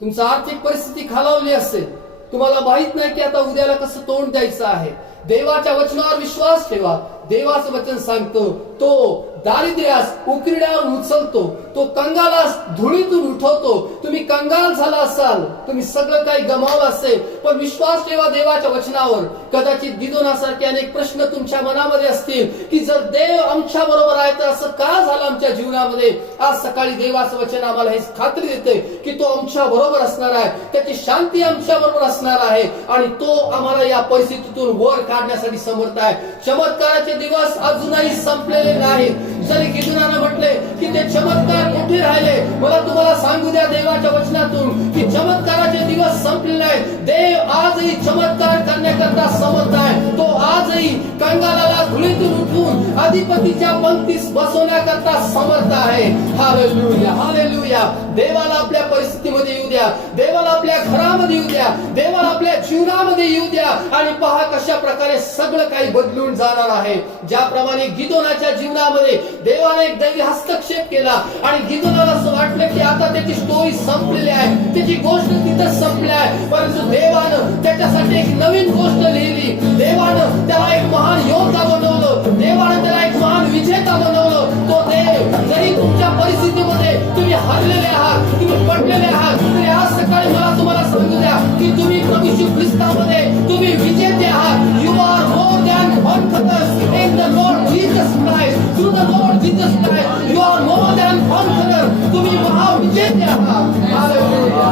तुमची आर्थिक परिस्थिती खालावली असेल, तुम्हाला माहित नाही की आता उद्याला कसं तोंड द्यायचं आहे. देवाच्या वचनावर विश्वास ठेवा. देवाचं वचन सांगतो, तो दारिद्र्यास उकिरड्यावर उचलतो, तो कंगालास धुळीतून उठवतो. तुम्ही कंगाल झाला असाल, तुम्ही सगळं काही गमावलं असेल, पण विश्वास ठेवा देवाच्या वचनावर. कदाचित गिदोनासारखे अनेक प्रश्न तुमच्या मनामध्ये असतील की जर देव आमच्या बरोबर आहे तर असं का झालं आमच्या जीवनामध्ये. आज सकाळी देवाचं वचन आम्हाला हे खात्री देते की तो आमच्या बरोबर असणार आहे, त्याची शांती आमच्या बरोबर असणार आहे आणि तो आम्हाला या परिस्थितीतून वर काढण्यासाठी समर्थ आहे. चमत्काराचे दिवस अजूनही संपलेले नाहीत. जरी गिदोनाने म्हटले की ते चमत्कार कुठे राहिले, मला तुम्हाला सांगू द्या देवाच्या वचनातून की चमत्काराचे दिवस संपलेले आहेत. देव आजही चमत्कार करण्याकरता समर्थ आहे. तो आजही कंगालाला धुळीतून उठवून अधिपतीच्या पंक्तीस बसवण्याकरता समर्थ आहे. हालेलुया. हालेलुया. देवाला आपल्या परिस्थितीमध्ये येऊ द्या. देवाला आपल्या घरामध्ये येऊ द्या. देवाला आपल्या जीवनामध्ये येऊ द्या आणि पहा कशा प्रकारे सगळं काही बदलून जाणार आहे. ज्याप्रमाणे गिदोनाच्या जीवनामध्ये देवाने एक दैवी हस्तक्षेप केला आणि गिदोनाला असं वाटलं की आता त्याची स्टोरी संपलेली आहे, त्याची गोष्ट तिथंच संपली आहे. परंतु देवानं त्याच्यासाठी एक नवीन गोष्ट लिहिली. देवानं त्याला एक महान योद्धा बनवलं. देवानं त्याला एक महान विजेता बनवलं. तो देव जरी तुमच्या परिस्थितीमध्ये तुम्ही हरलेले आहात, तुम्ही पडलेले आहात, तरी आज सकाळी मला तुम्हाला सांगू द्या की तुम्ही प्रभू येशू ख्रिस्तामध्ये तुम्ही विजेते आहात. You are more than confidence in the Lord Jesus Christ. Through the Lord Jesus Christ you are more than confidence. तुम्ही महाविजेते आहात. Hallelujah.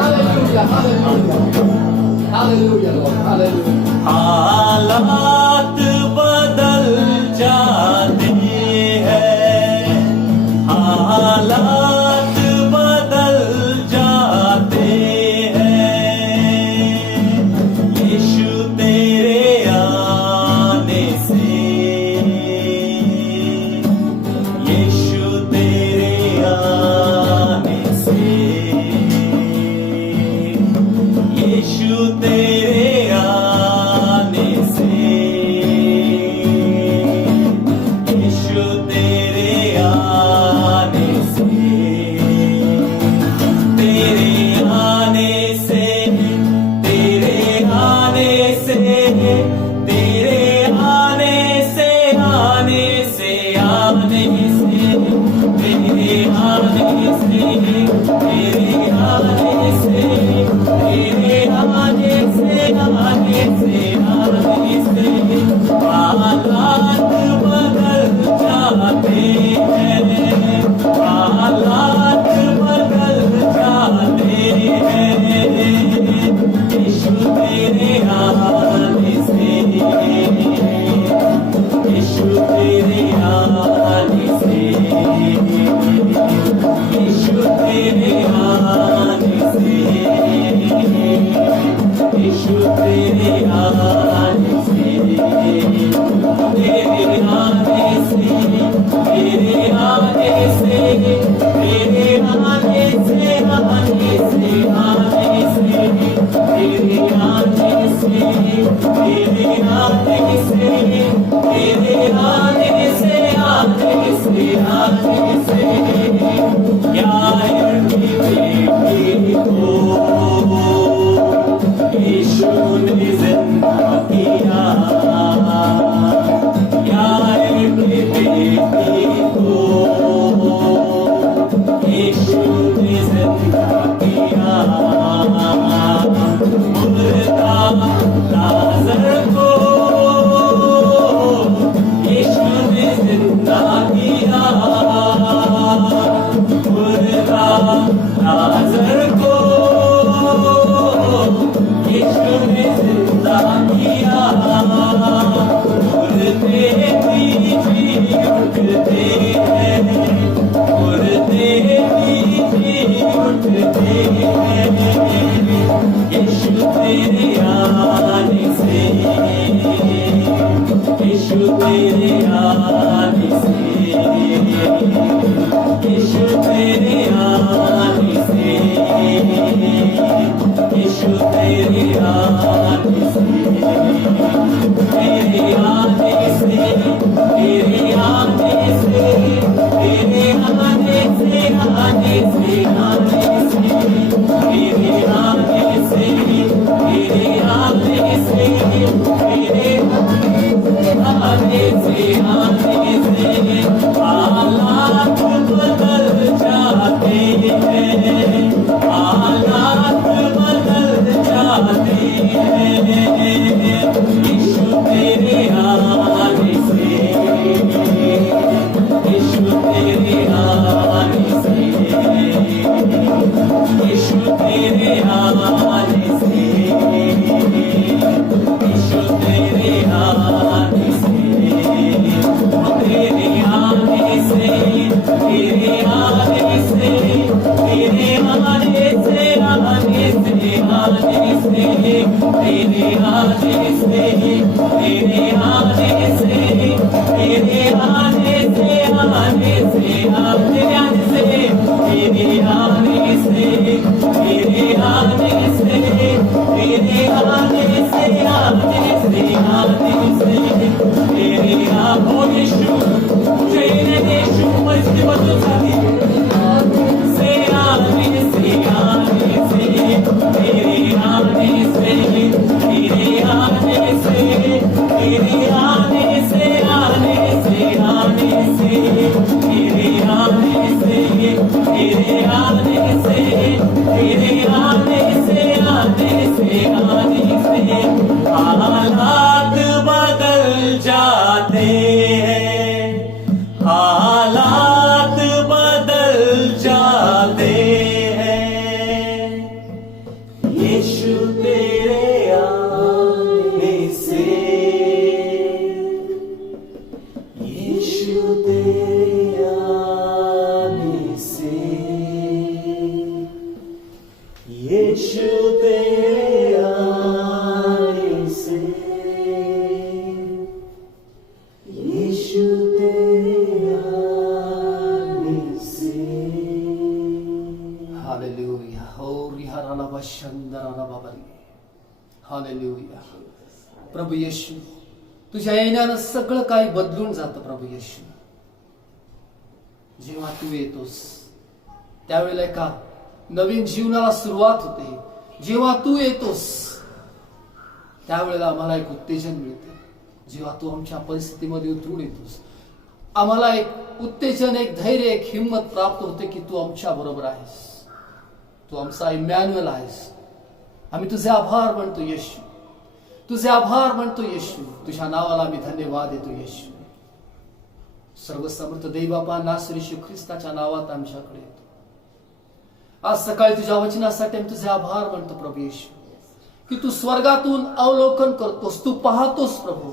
Hallelujah. Hallelujah. Hallelujah Lord. Hallelujah. हालात बदल जाते हैं, हालात बदल जाते हैं, यीशु तेरे आने से, यीशु तेरे आने से, यीशु तेरे आने से यीशु ने जिंदा किया मुर्दा लाजर को, यीशु ने जिंदा किया मुर्दा लाजर को, यीशु ने जिंदा किया मुर्दे भी उठते हैं, मुर्दे भी उठते हैं, यीशु तेरे आने से, यीशु तेरे आने से, यीशु तेरे आने से, यीशु तेरे आने से, तेरे आने से, तेरे आने से, तेरे आने से, आने से, आने से, तेरे आने से, तेरे आने से, तेरे आने से, आने से हालात बदल जाते हैं, हालात बदल जाते हैं, यीशु तेरे आने से, यीशु तेरे आने से, यीशु तेरे आने से, यीशु तेरे आने से, तेरे आने से, तेरे आने से, तेरे आने से, आने से, आने से, तेरे आने से, तेरे आने से, तेरे आने से, आने से, तेरे आने से, तेरे आने से, तेरे आने से, तेरे आने से, आने से, आने से, तेरे हो यीशु, तुझे यीशु परिस्थिति बदलून जाते से, आने से, आने से, तेरे आने से, तेरे आने से, तेरे आने से, आने से, आने से, तेरे आने से, तेरे आने से, तेरे आने से, आने से, आने से हालात बदल जाते हैं, हालात बदल जाते हैं, यीशु तेरे आने से, यीशु तेरे आने से, यीशु तेरे आने से, यीशु तेरे आने से। हालेलुया. हो रिहाराला बशंदराला बाबाली. हालेलुया. प्रभू येशू, तुझ्या येण्यानं सगळं काही बदलून जातं. प्रभू येशू, जेव्हा तू येतोस त्यावेळेला एका नवीन जीवनाला सुरुवात होते. जेव्हा तू येतोस त्यावेळेला आम्हाला एक उत्तेजन मिळते. जेव्हा तू आमच्या परिस्थितीमध्ये उतरून येतोस आम्हाला एक उत्तेजन, एक धैर्य, एक हिंमत प्राप्त होते की तू आमच्या बरोबर आहेस. तू आमचा इमॅन्युअल आहेस. आम्ही तुझे आभार मानतो येशू, तुझे आभार मानतो येशू. तुझ्या नावाला आम्ही धन्यवाद देतो येशू. सर्वसमर्थ दैवबापा नासरी येशू ख्रिस्ताच्या नावात आमच्याकडे येतो. आज सकाळी तुझ्या वचनासाठी आम्ही तुझे आभार मानतो प्रभू येशू की तू स्वर्गातून अवलोकन करतोस, तू पाहतोस प्रभू.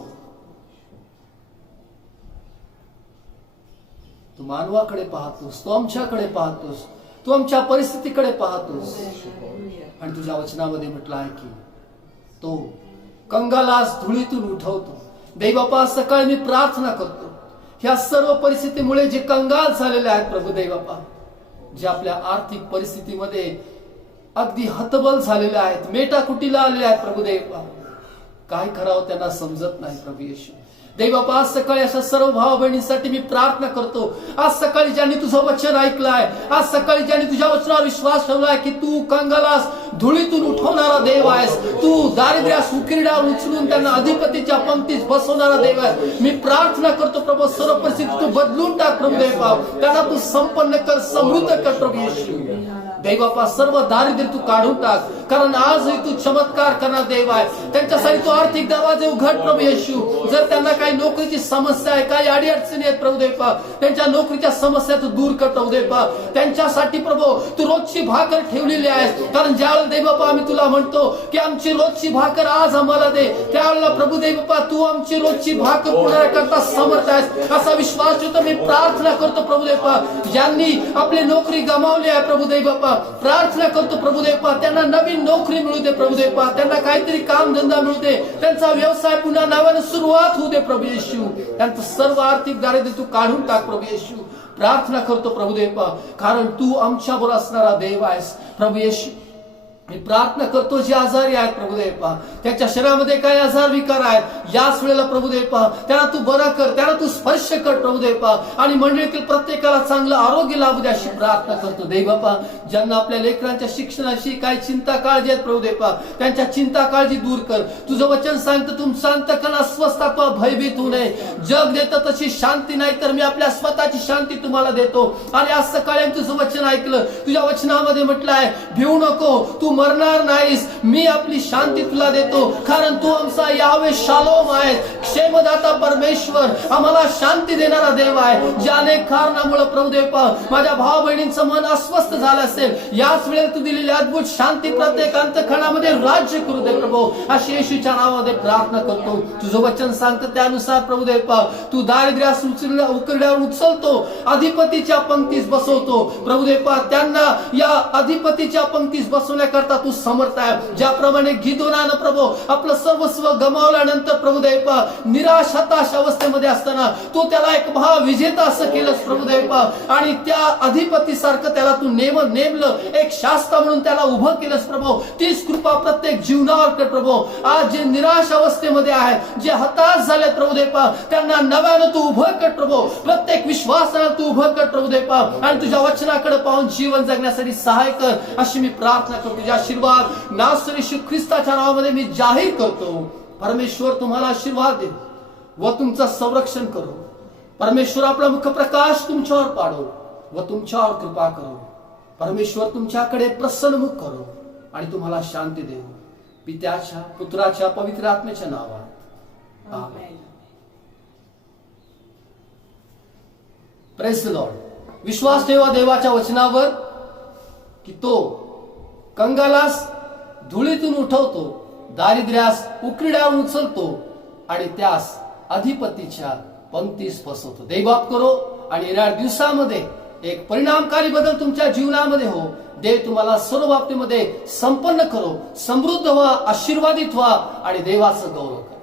तू मानवाकडे पाहतोस, तू आमच्याकडे पाहतोस, तू आमच्या परिस्थितीकडे पाहतोस. आणि तुझ्या वचनामध्ये म्हटलं आहे की तो कंगालास धुळीतून उठवतो. दैवबापा सकाळी मी प्रार्थना करतो ह्या सर्व परिस्थितीमुळे जे कंगाल झालेले आहेत प्रभू दैवबापा, जे आपल्या आर्थिक परिस्थितीमध्ये अगदी हतबल झालेले आहेत, मेटाकुटीला आलेले आहेत प्रभू दैवबापा, काय करावं त्यांना समजत नाही प्रभू येशू. देव बापा, आज सकाळी अशा सर्व भावा बहिणींसाठी मी प्रार्थना करतो. आज सकाळी ज्यांनी तुझं वचन ऐकलंय, आज सकाळी ज्यांनी तुझ्या वचनावर विश्वास ठेवलाय की तू कंगालास धुळीतून उठवणारा देव आहेस, तू दारिद्र्यास उकिरड्यावर उचलून त्यांना अधिपतीच्या पंक्तीत बसवणारा देव आहे. मी प्रार्थना करतो प्रभू, सर्व परिस्थिती तू बदलून टाक प्रभू देवा, त्यांना तू संपन्न कर, समृद्ध कर प्रभू येशू. देव बापा, सर्व दारिद्र्य तू काढून टाक, कारण आजही तू चमत्कार करणार देव आहे. त्यांच्यासाठी तू आर्थिक दरवाजे उघड प्रभू येशू. जर त्यांना काही नोकरीची समस्या आहे, काही अडीअडचणी आहेत प्रभू देवा, त्यांच्या नोकरीच्या समस्या तू दूर कर प्रभू देवा. त्यांच्यासाठी प्रभू तू रोजची भाकर ठेवलेली आहेस, कारण ज्यावेळेला देव बापा आम्ही तुला म्हणतो की आमची रोजची भाकर आज आम्हाला दे, त्यावेळेला प्रभू देव बापा तू आमची रोजची भाकर पुनर्करता समर्थ आहेस, असा विश्वास ठेवतो. मी प्रार्थना करतो प्रभू देवा, ज्यांनी आपली नोकरी गमावली आहे प्रभू देव बापा, प्रार्थना करतो प्रभू देवा, त्यांना नवीन नोकरी मिळू दे प्रभू देवा, त्यांना काहीतरी काम धंदा मिळू दे, त्यांचा व्यवसाय पुन्हा नव्याने सुरुवात होऊ दे प्रभू येशू. त्यांचं सर्व आर्थिक दारिद्र्य तू काढून टाक प्रभू येशू. प्रार्थना करतो प्रभू देवा, कारण तू आमच्याबरोबर असणारा देव आहेस प्रभू येशू. मी प्रार्थना करतो जे आजारी आहेत प्रभू देवा, त्याच्या शरीरामध्ये काही आजार विकार आहेत, याच वेळेला प्रभू देवा त्यांना तू बरा कर, त्यांना तू स्पर्श कर प्रभू देवा, आणि मंडळीतील प्रत्येकाला चांगलं आरोग्य लाभू दे अशी प्रार्थना करतो. देव बापा, ज्यांना आपल्या लेकरांच्या शिक्षणाशी काही चिंता काळजी आहेत प्रभू देवा, त्यांच्या चिंता काळजी दूर कर. तुझं वचन सांगतं तुम शांतकना अस्वस्थ भयभीत होऊ नये. जग देतं तशी शांती नाही, तर मी आपल्या स्वतःची शांती तुम्हाला देतो. आणि आज सकाळी आम्ही तुझं वचन ऐकलं, तुझ्या वचनामध्ये म्हटलं आहे भिवू नको, तू मरणार नाहीस, मी आपली शांती तुला देतो, कारण तू आमचा यावे शालोम आहे, क्षेमदाता परमेश्वर, आम्हाला शांती देणारा देव आहे. ज्या अनेक कारणामुळे प्रभू देवा माझ्या भाव बहिणींचं मन अस्वस्थ झालं असेल, याच वेळेला तू दिलेली अद्भुत शांती प्रत्येक अंतःकरणामध्ये राज्य करू दे प्रभू, अशी येशूच्या नावामध्ये प्रार्थना करतो. तुझं वचन सांगतं त्यानुसार प्रभू देवा तू दारिद्र्यास उकिरड्यावर उचलतो, अधिपतीच्या पंक्तीस बसवतो प्रभू देवा. त्यांना या अधिपतीच्या पंक्तीस बसवण्याकरता तू समर्थ आहे. ज्याप्रमाणे गिदोनानं प्रभू आपलं सर्वस्व गमावल्यानंतर प्रभू देवा निराश हताश अवस्थेमध्ये असताना तू त्याला एक महाविजेता असं केलंस प्रभू देवा, आणि त्या अधिपती सारखं त्याला तू नेमलं, एक शास्ता म्हणून त्याला उभं केलंस प्रभू. तीच कृपा प्रत्येक जीवनावर कर प्रभू. आज जे निराश अवस्थेमध्ये आहेत, जे हताश झाले प्रभू देवा, त्यांना नव्यानं तू उभं कर प्रभू. प्रत्येक विश्वासाला तू उभं कर प्रभू देवा, आणि तुझ्या वचनाकडे पाहून जीवन जगण्यासाठी सहाय कर अशी मी प्रार्थना करतो. तुझ्या आशीर्वाद नासरी येशू ख्रिस्ताच्या नावामध्ये मी जाहीर करतो. परमेश्वर तुम्हाला आशीर्वाद दे व तुमचं संरक्षण करो. परमेश्वर आपला मुख प्रकाश तुमच्यावर पाडो व तुमच्यावर कृपा करो. परमेश्वर तुमच्याकडे प्रसन्नमुख करो आणि तुम्हाला शांती देव. पित्याच्या पुत्राच्या पवित्र आत्म्याच्या नावात आमेन. Praise the lord. विश्वास ठेवा देवाच्या वचनावर की तो कंगालास धुळीतून उठवतो, दारिद्र्यास उकिरड्यावर उचलतो आणि त्यास अधिपतीच्या पंक्तीस बसवतो. दैवाप करो आणि येणाऱ्या दिवसामध्ये एक परिणामकारी बदल तुमच्या जीवनामध्ये हो. देव तुम्हाला सर्व बाबतीमध्ये संपन्न करो, समृद्ध व्हा, आशीर्वादित व्हा आणि देवाचं गौरव करा.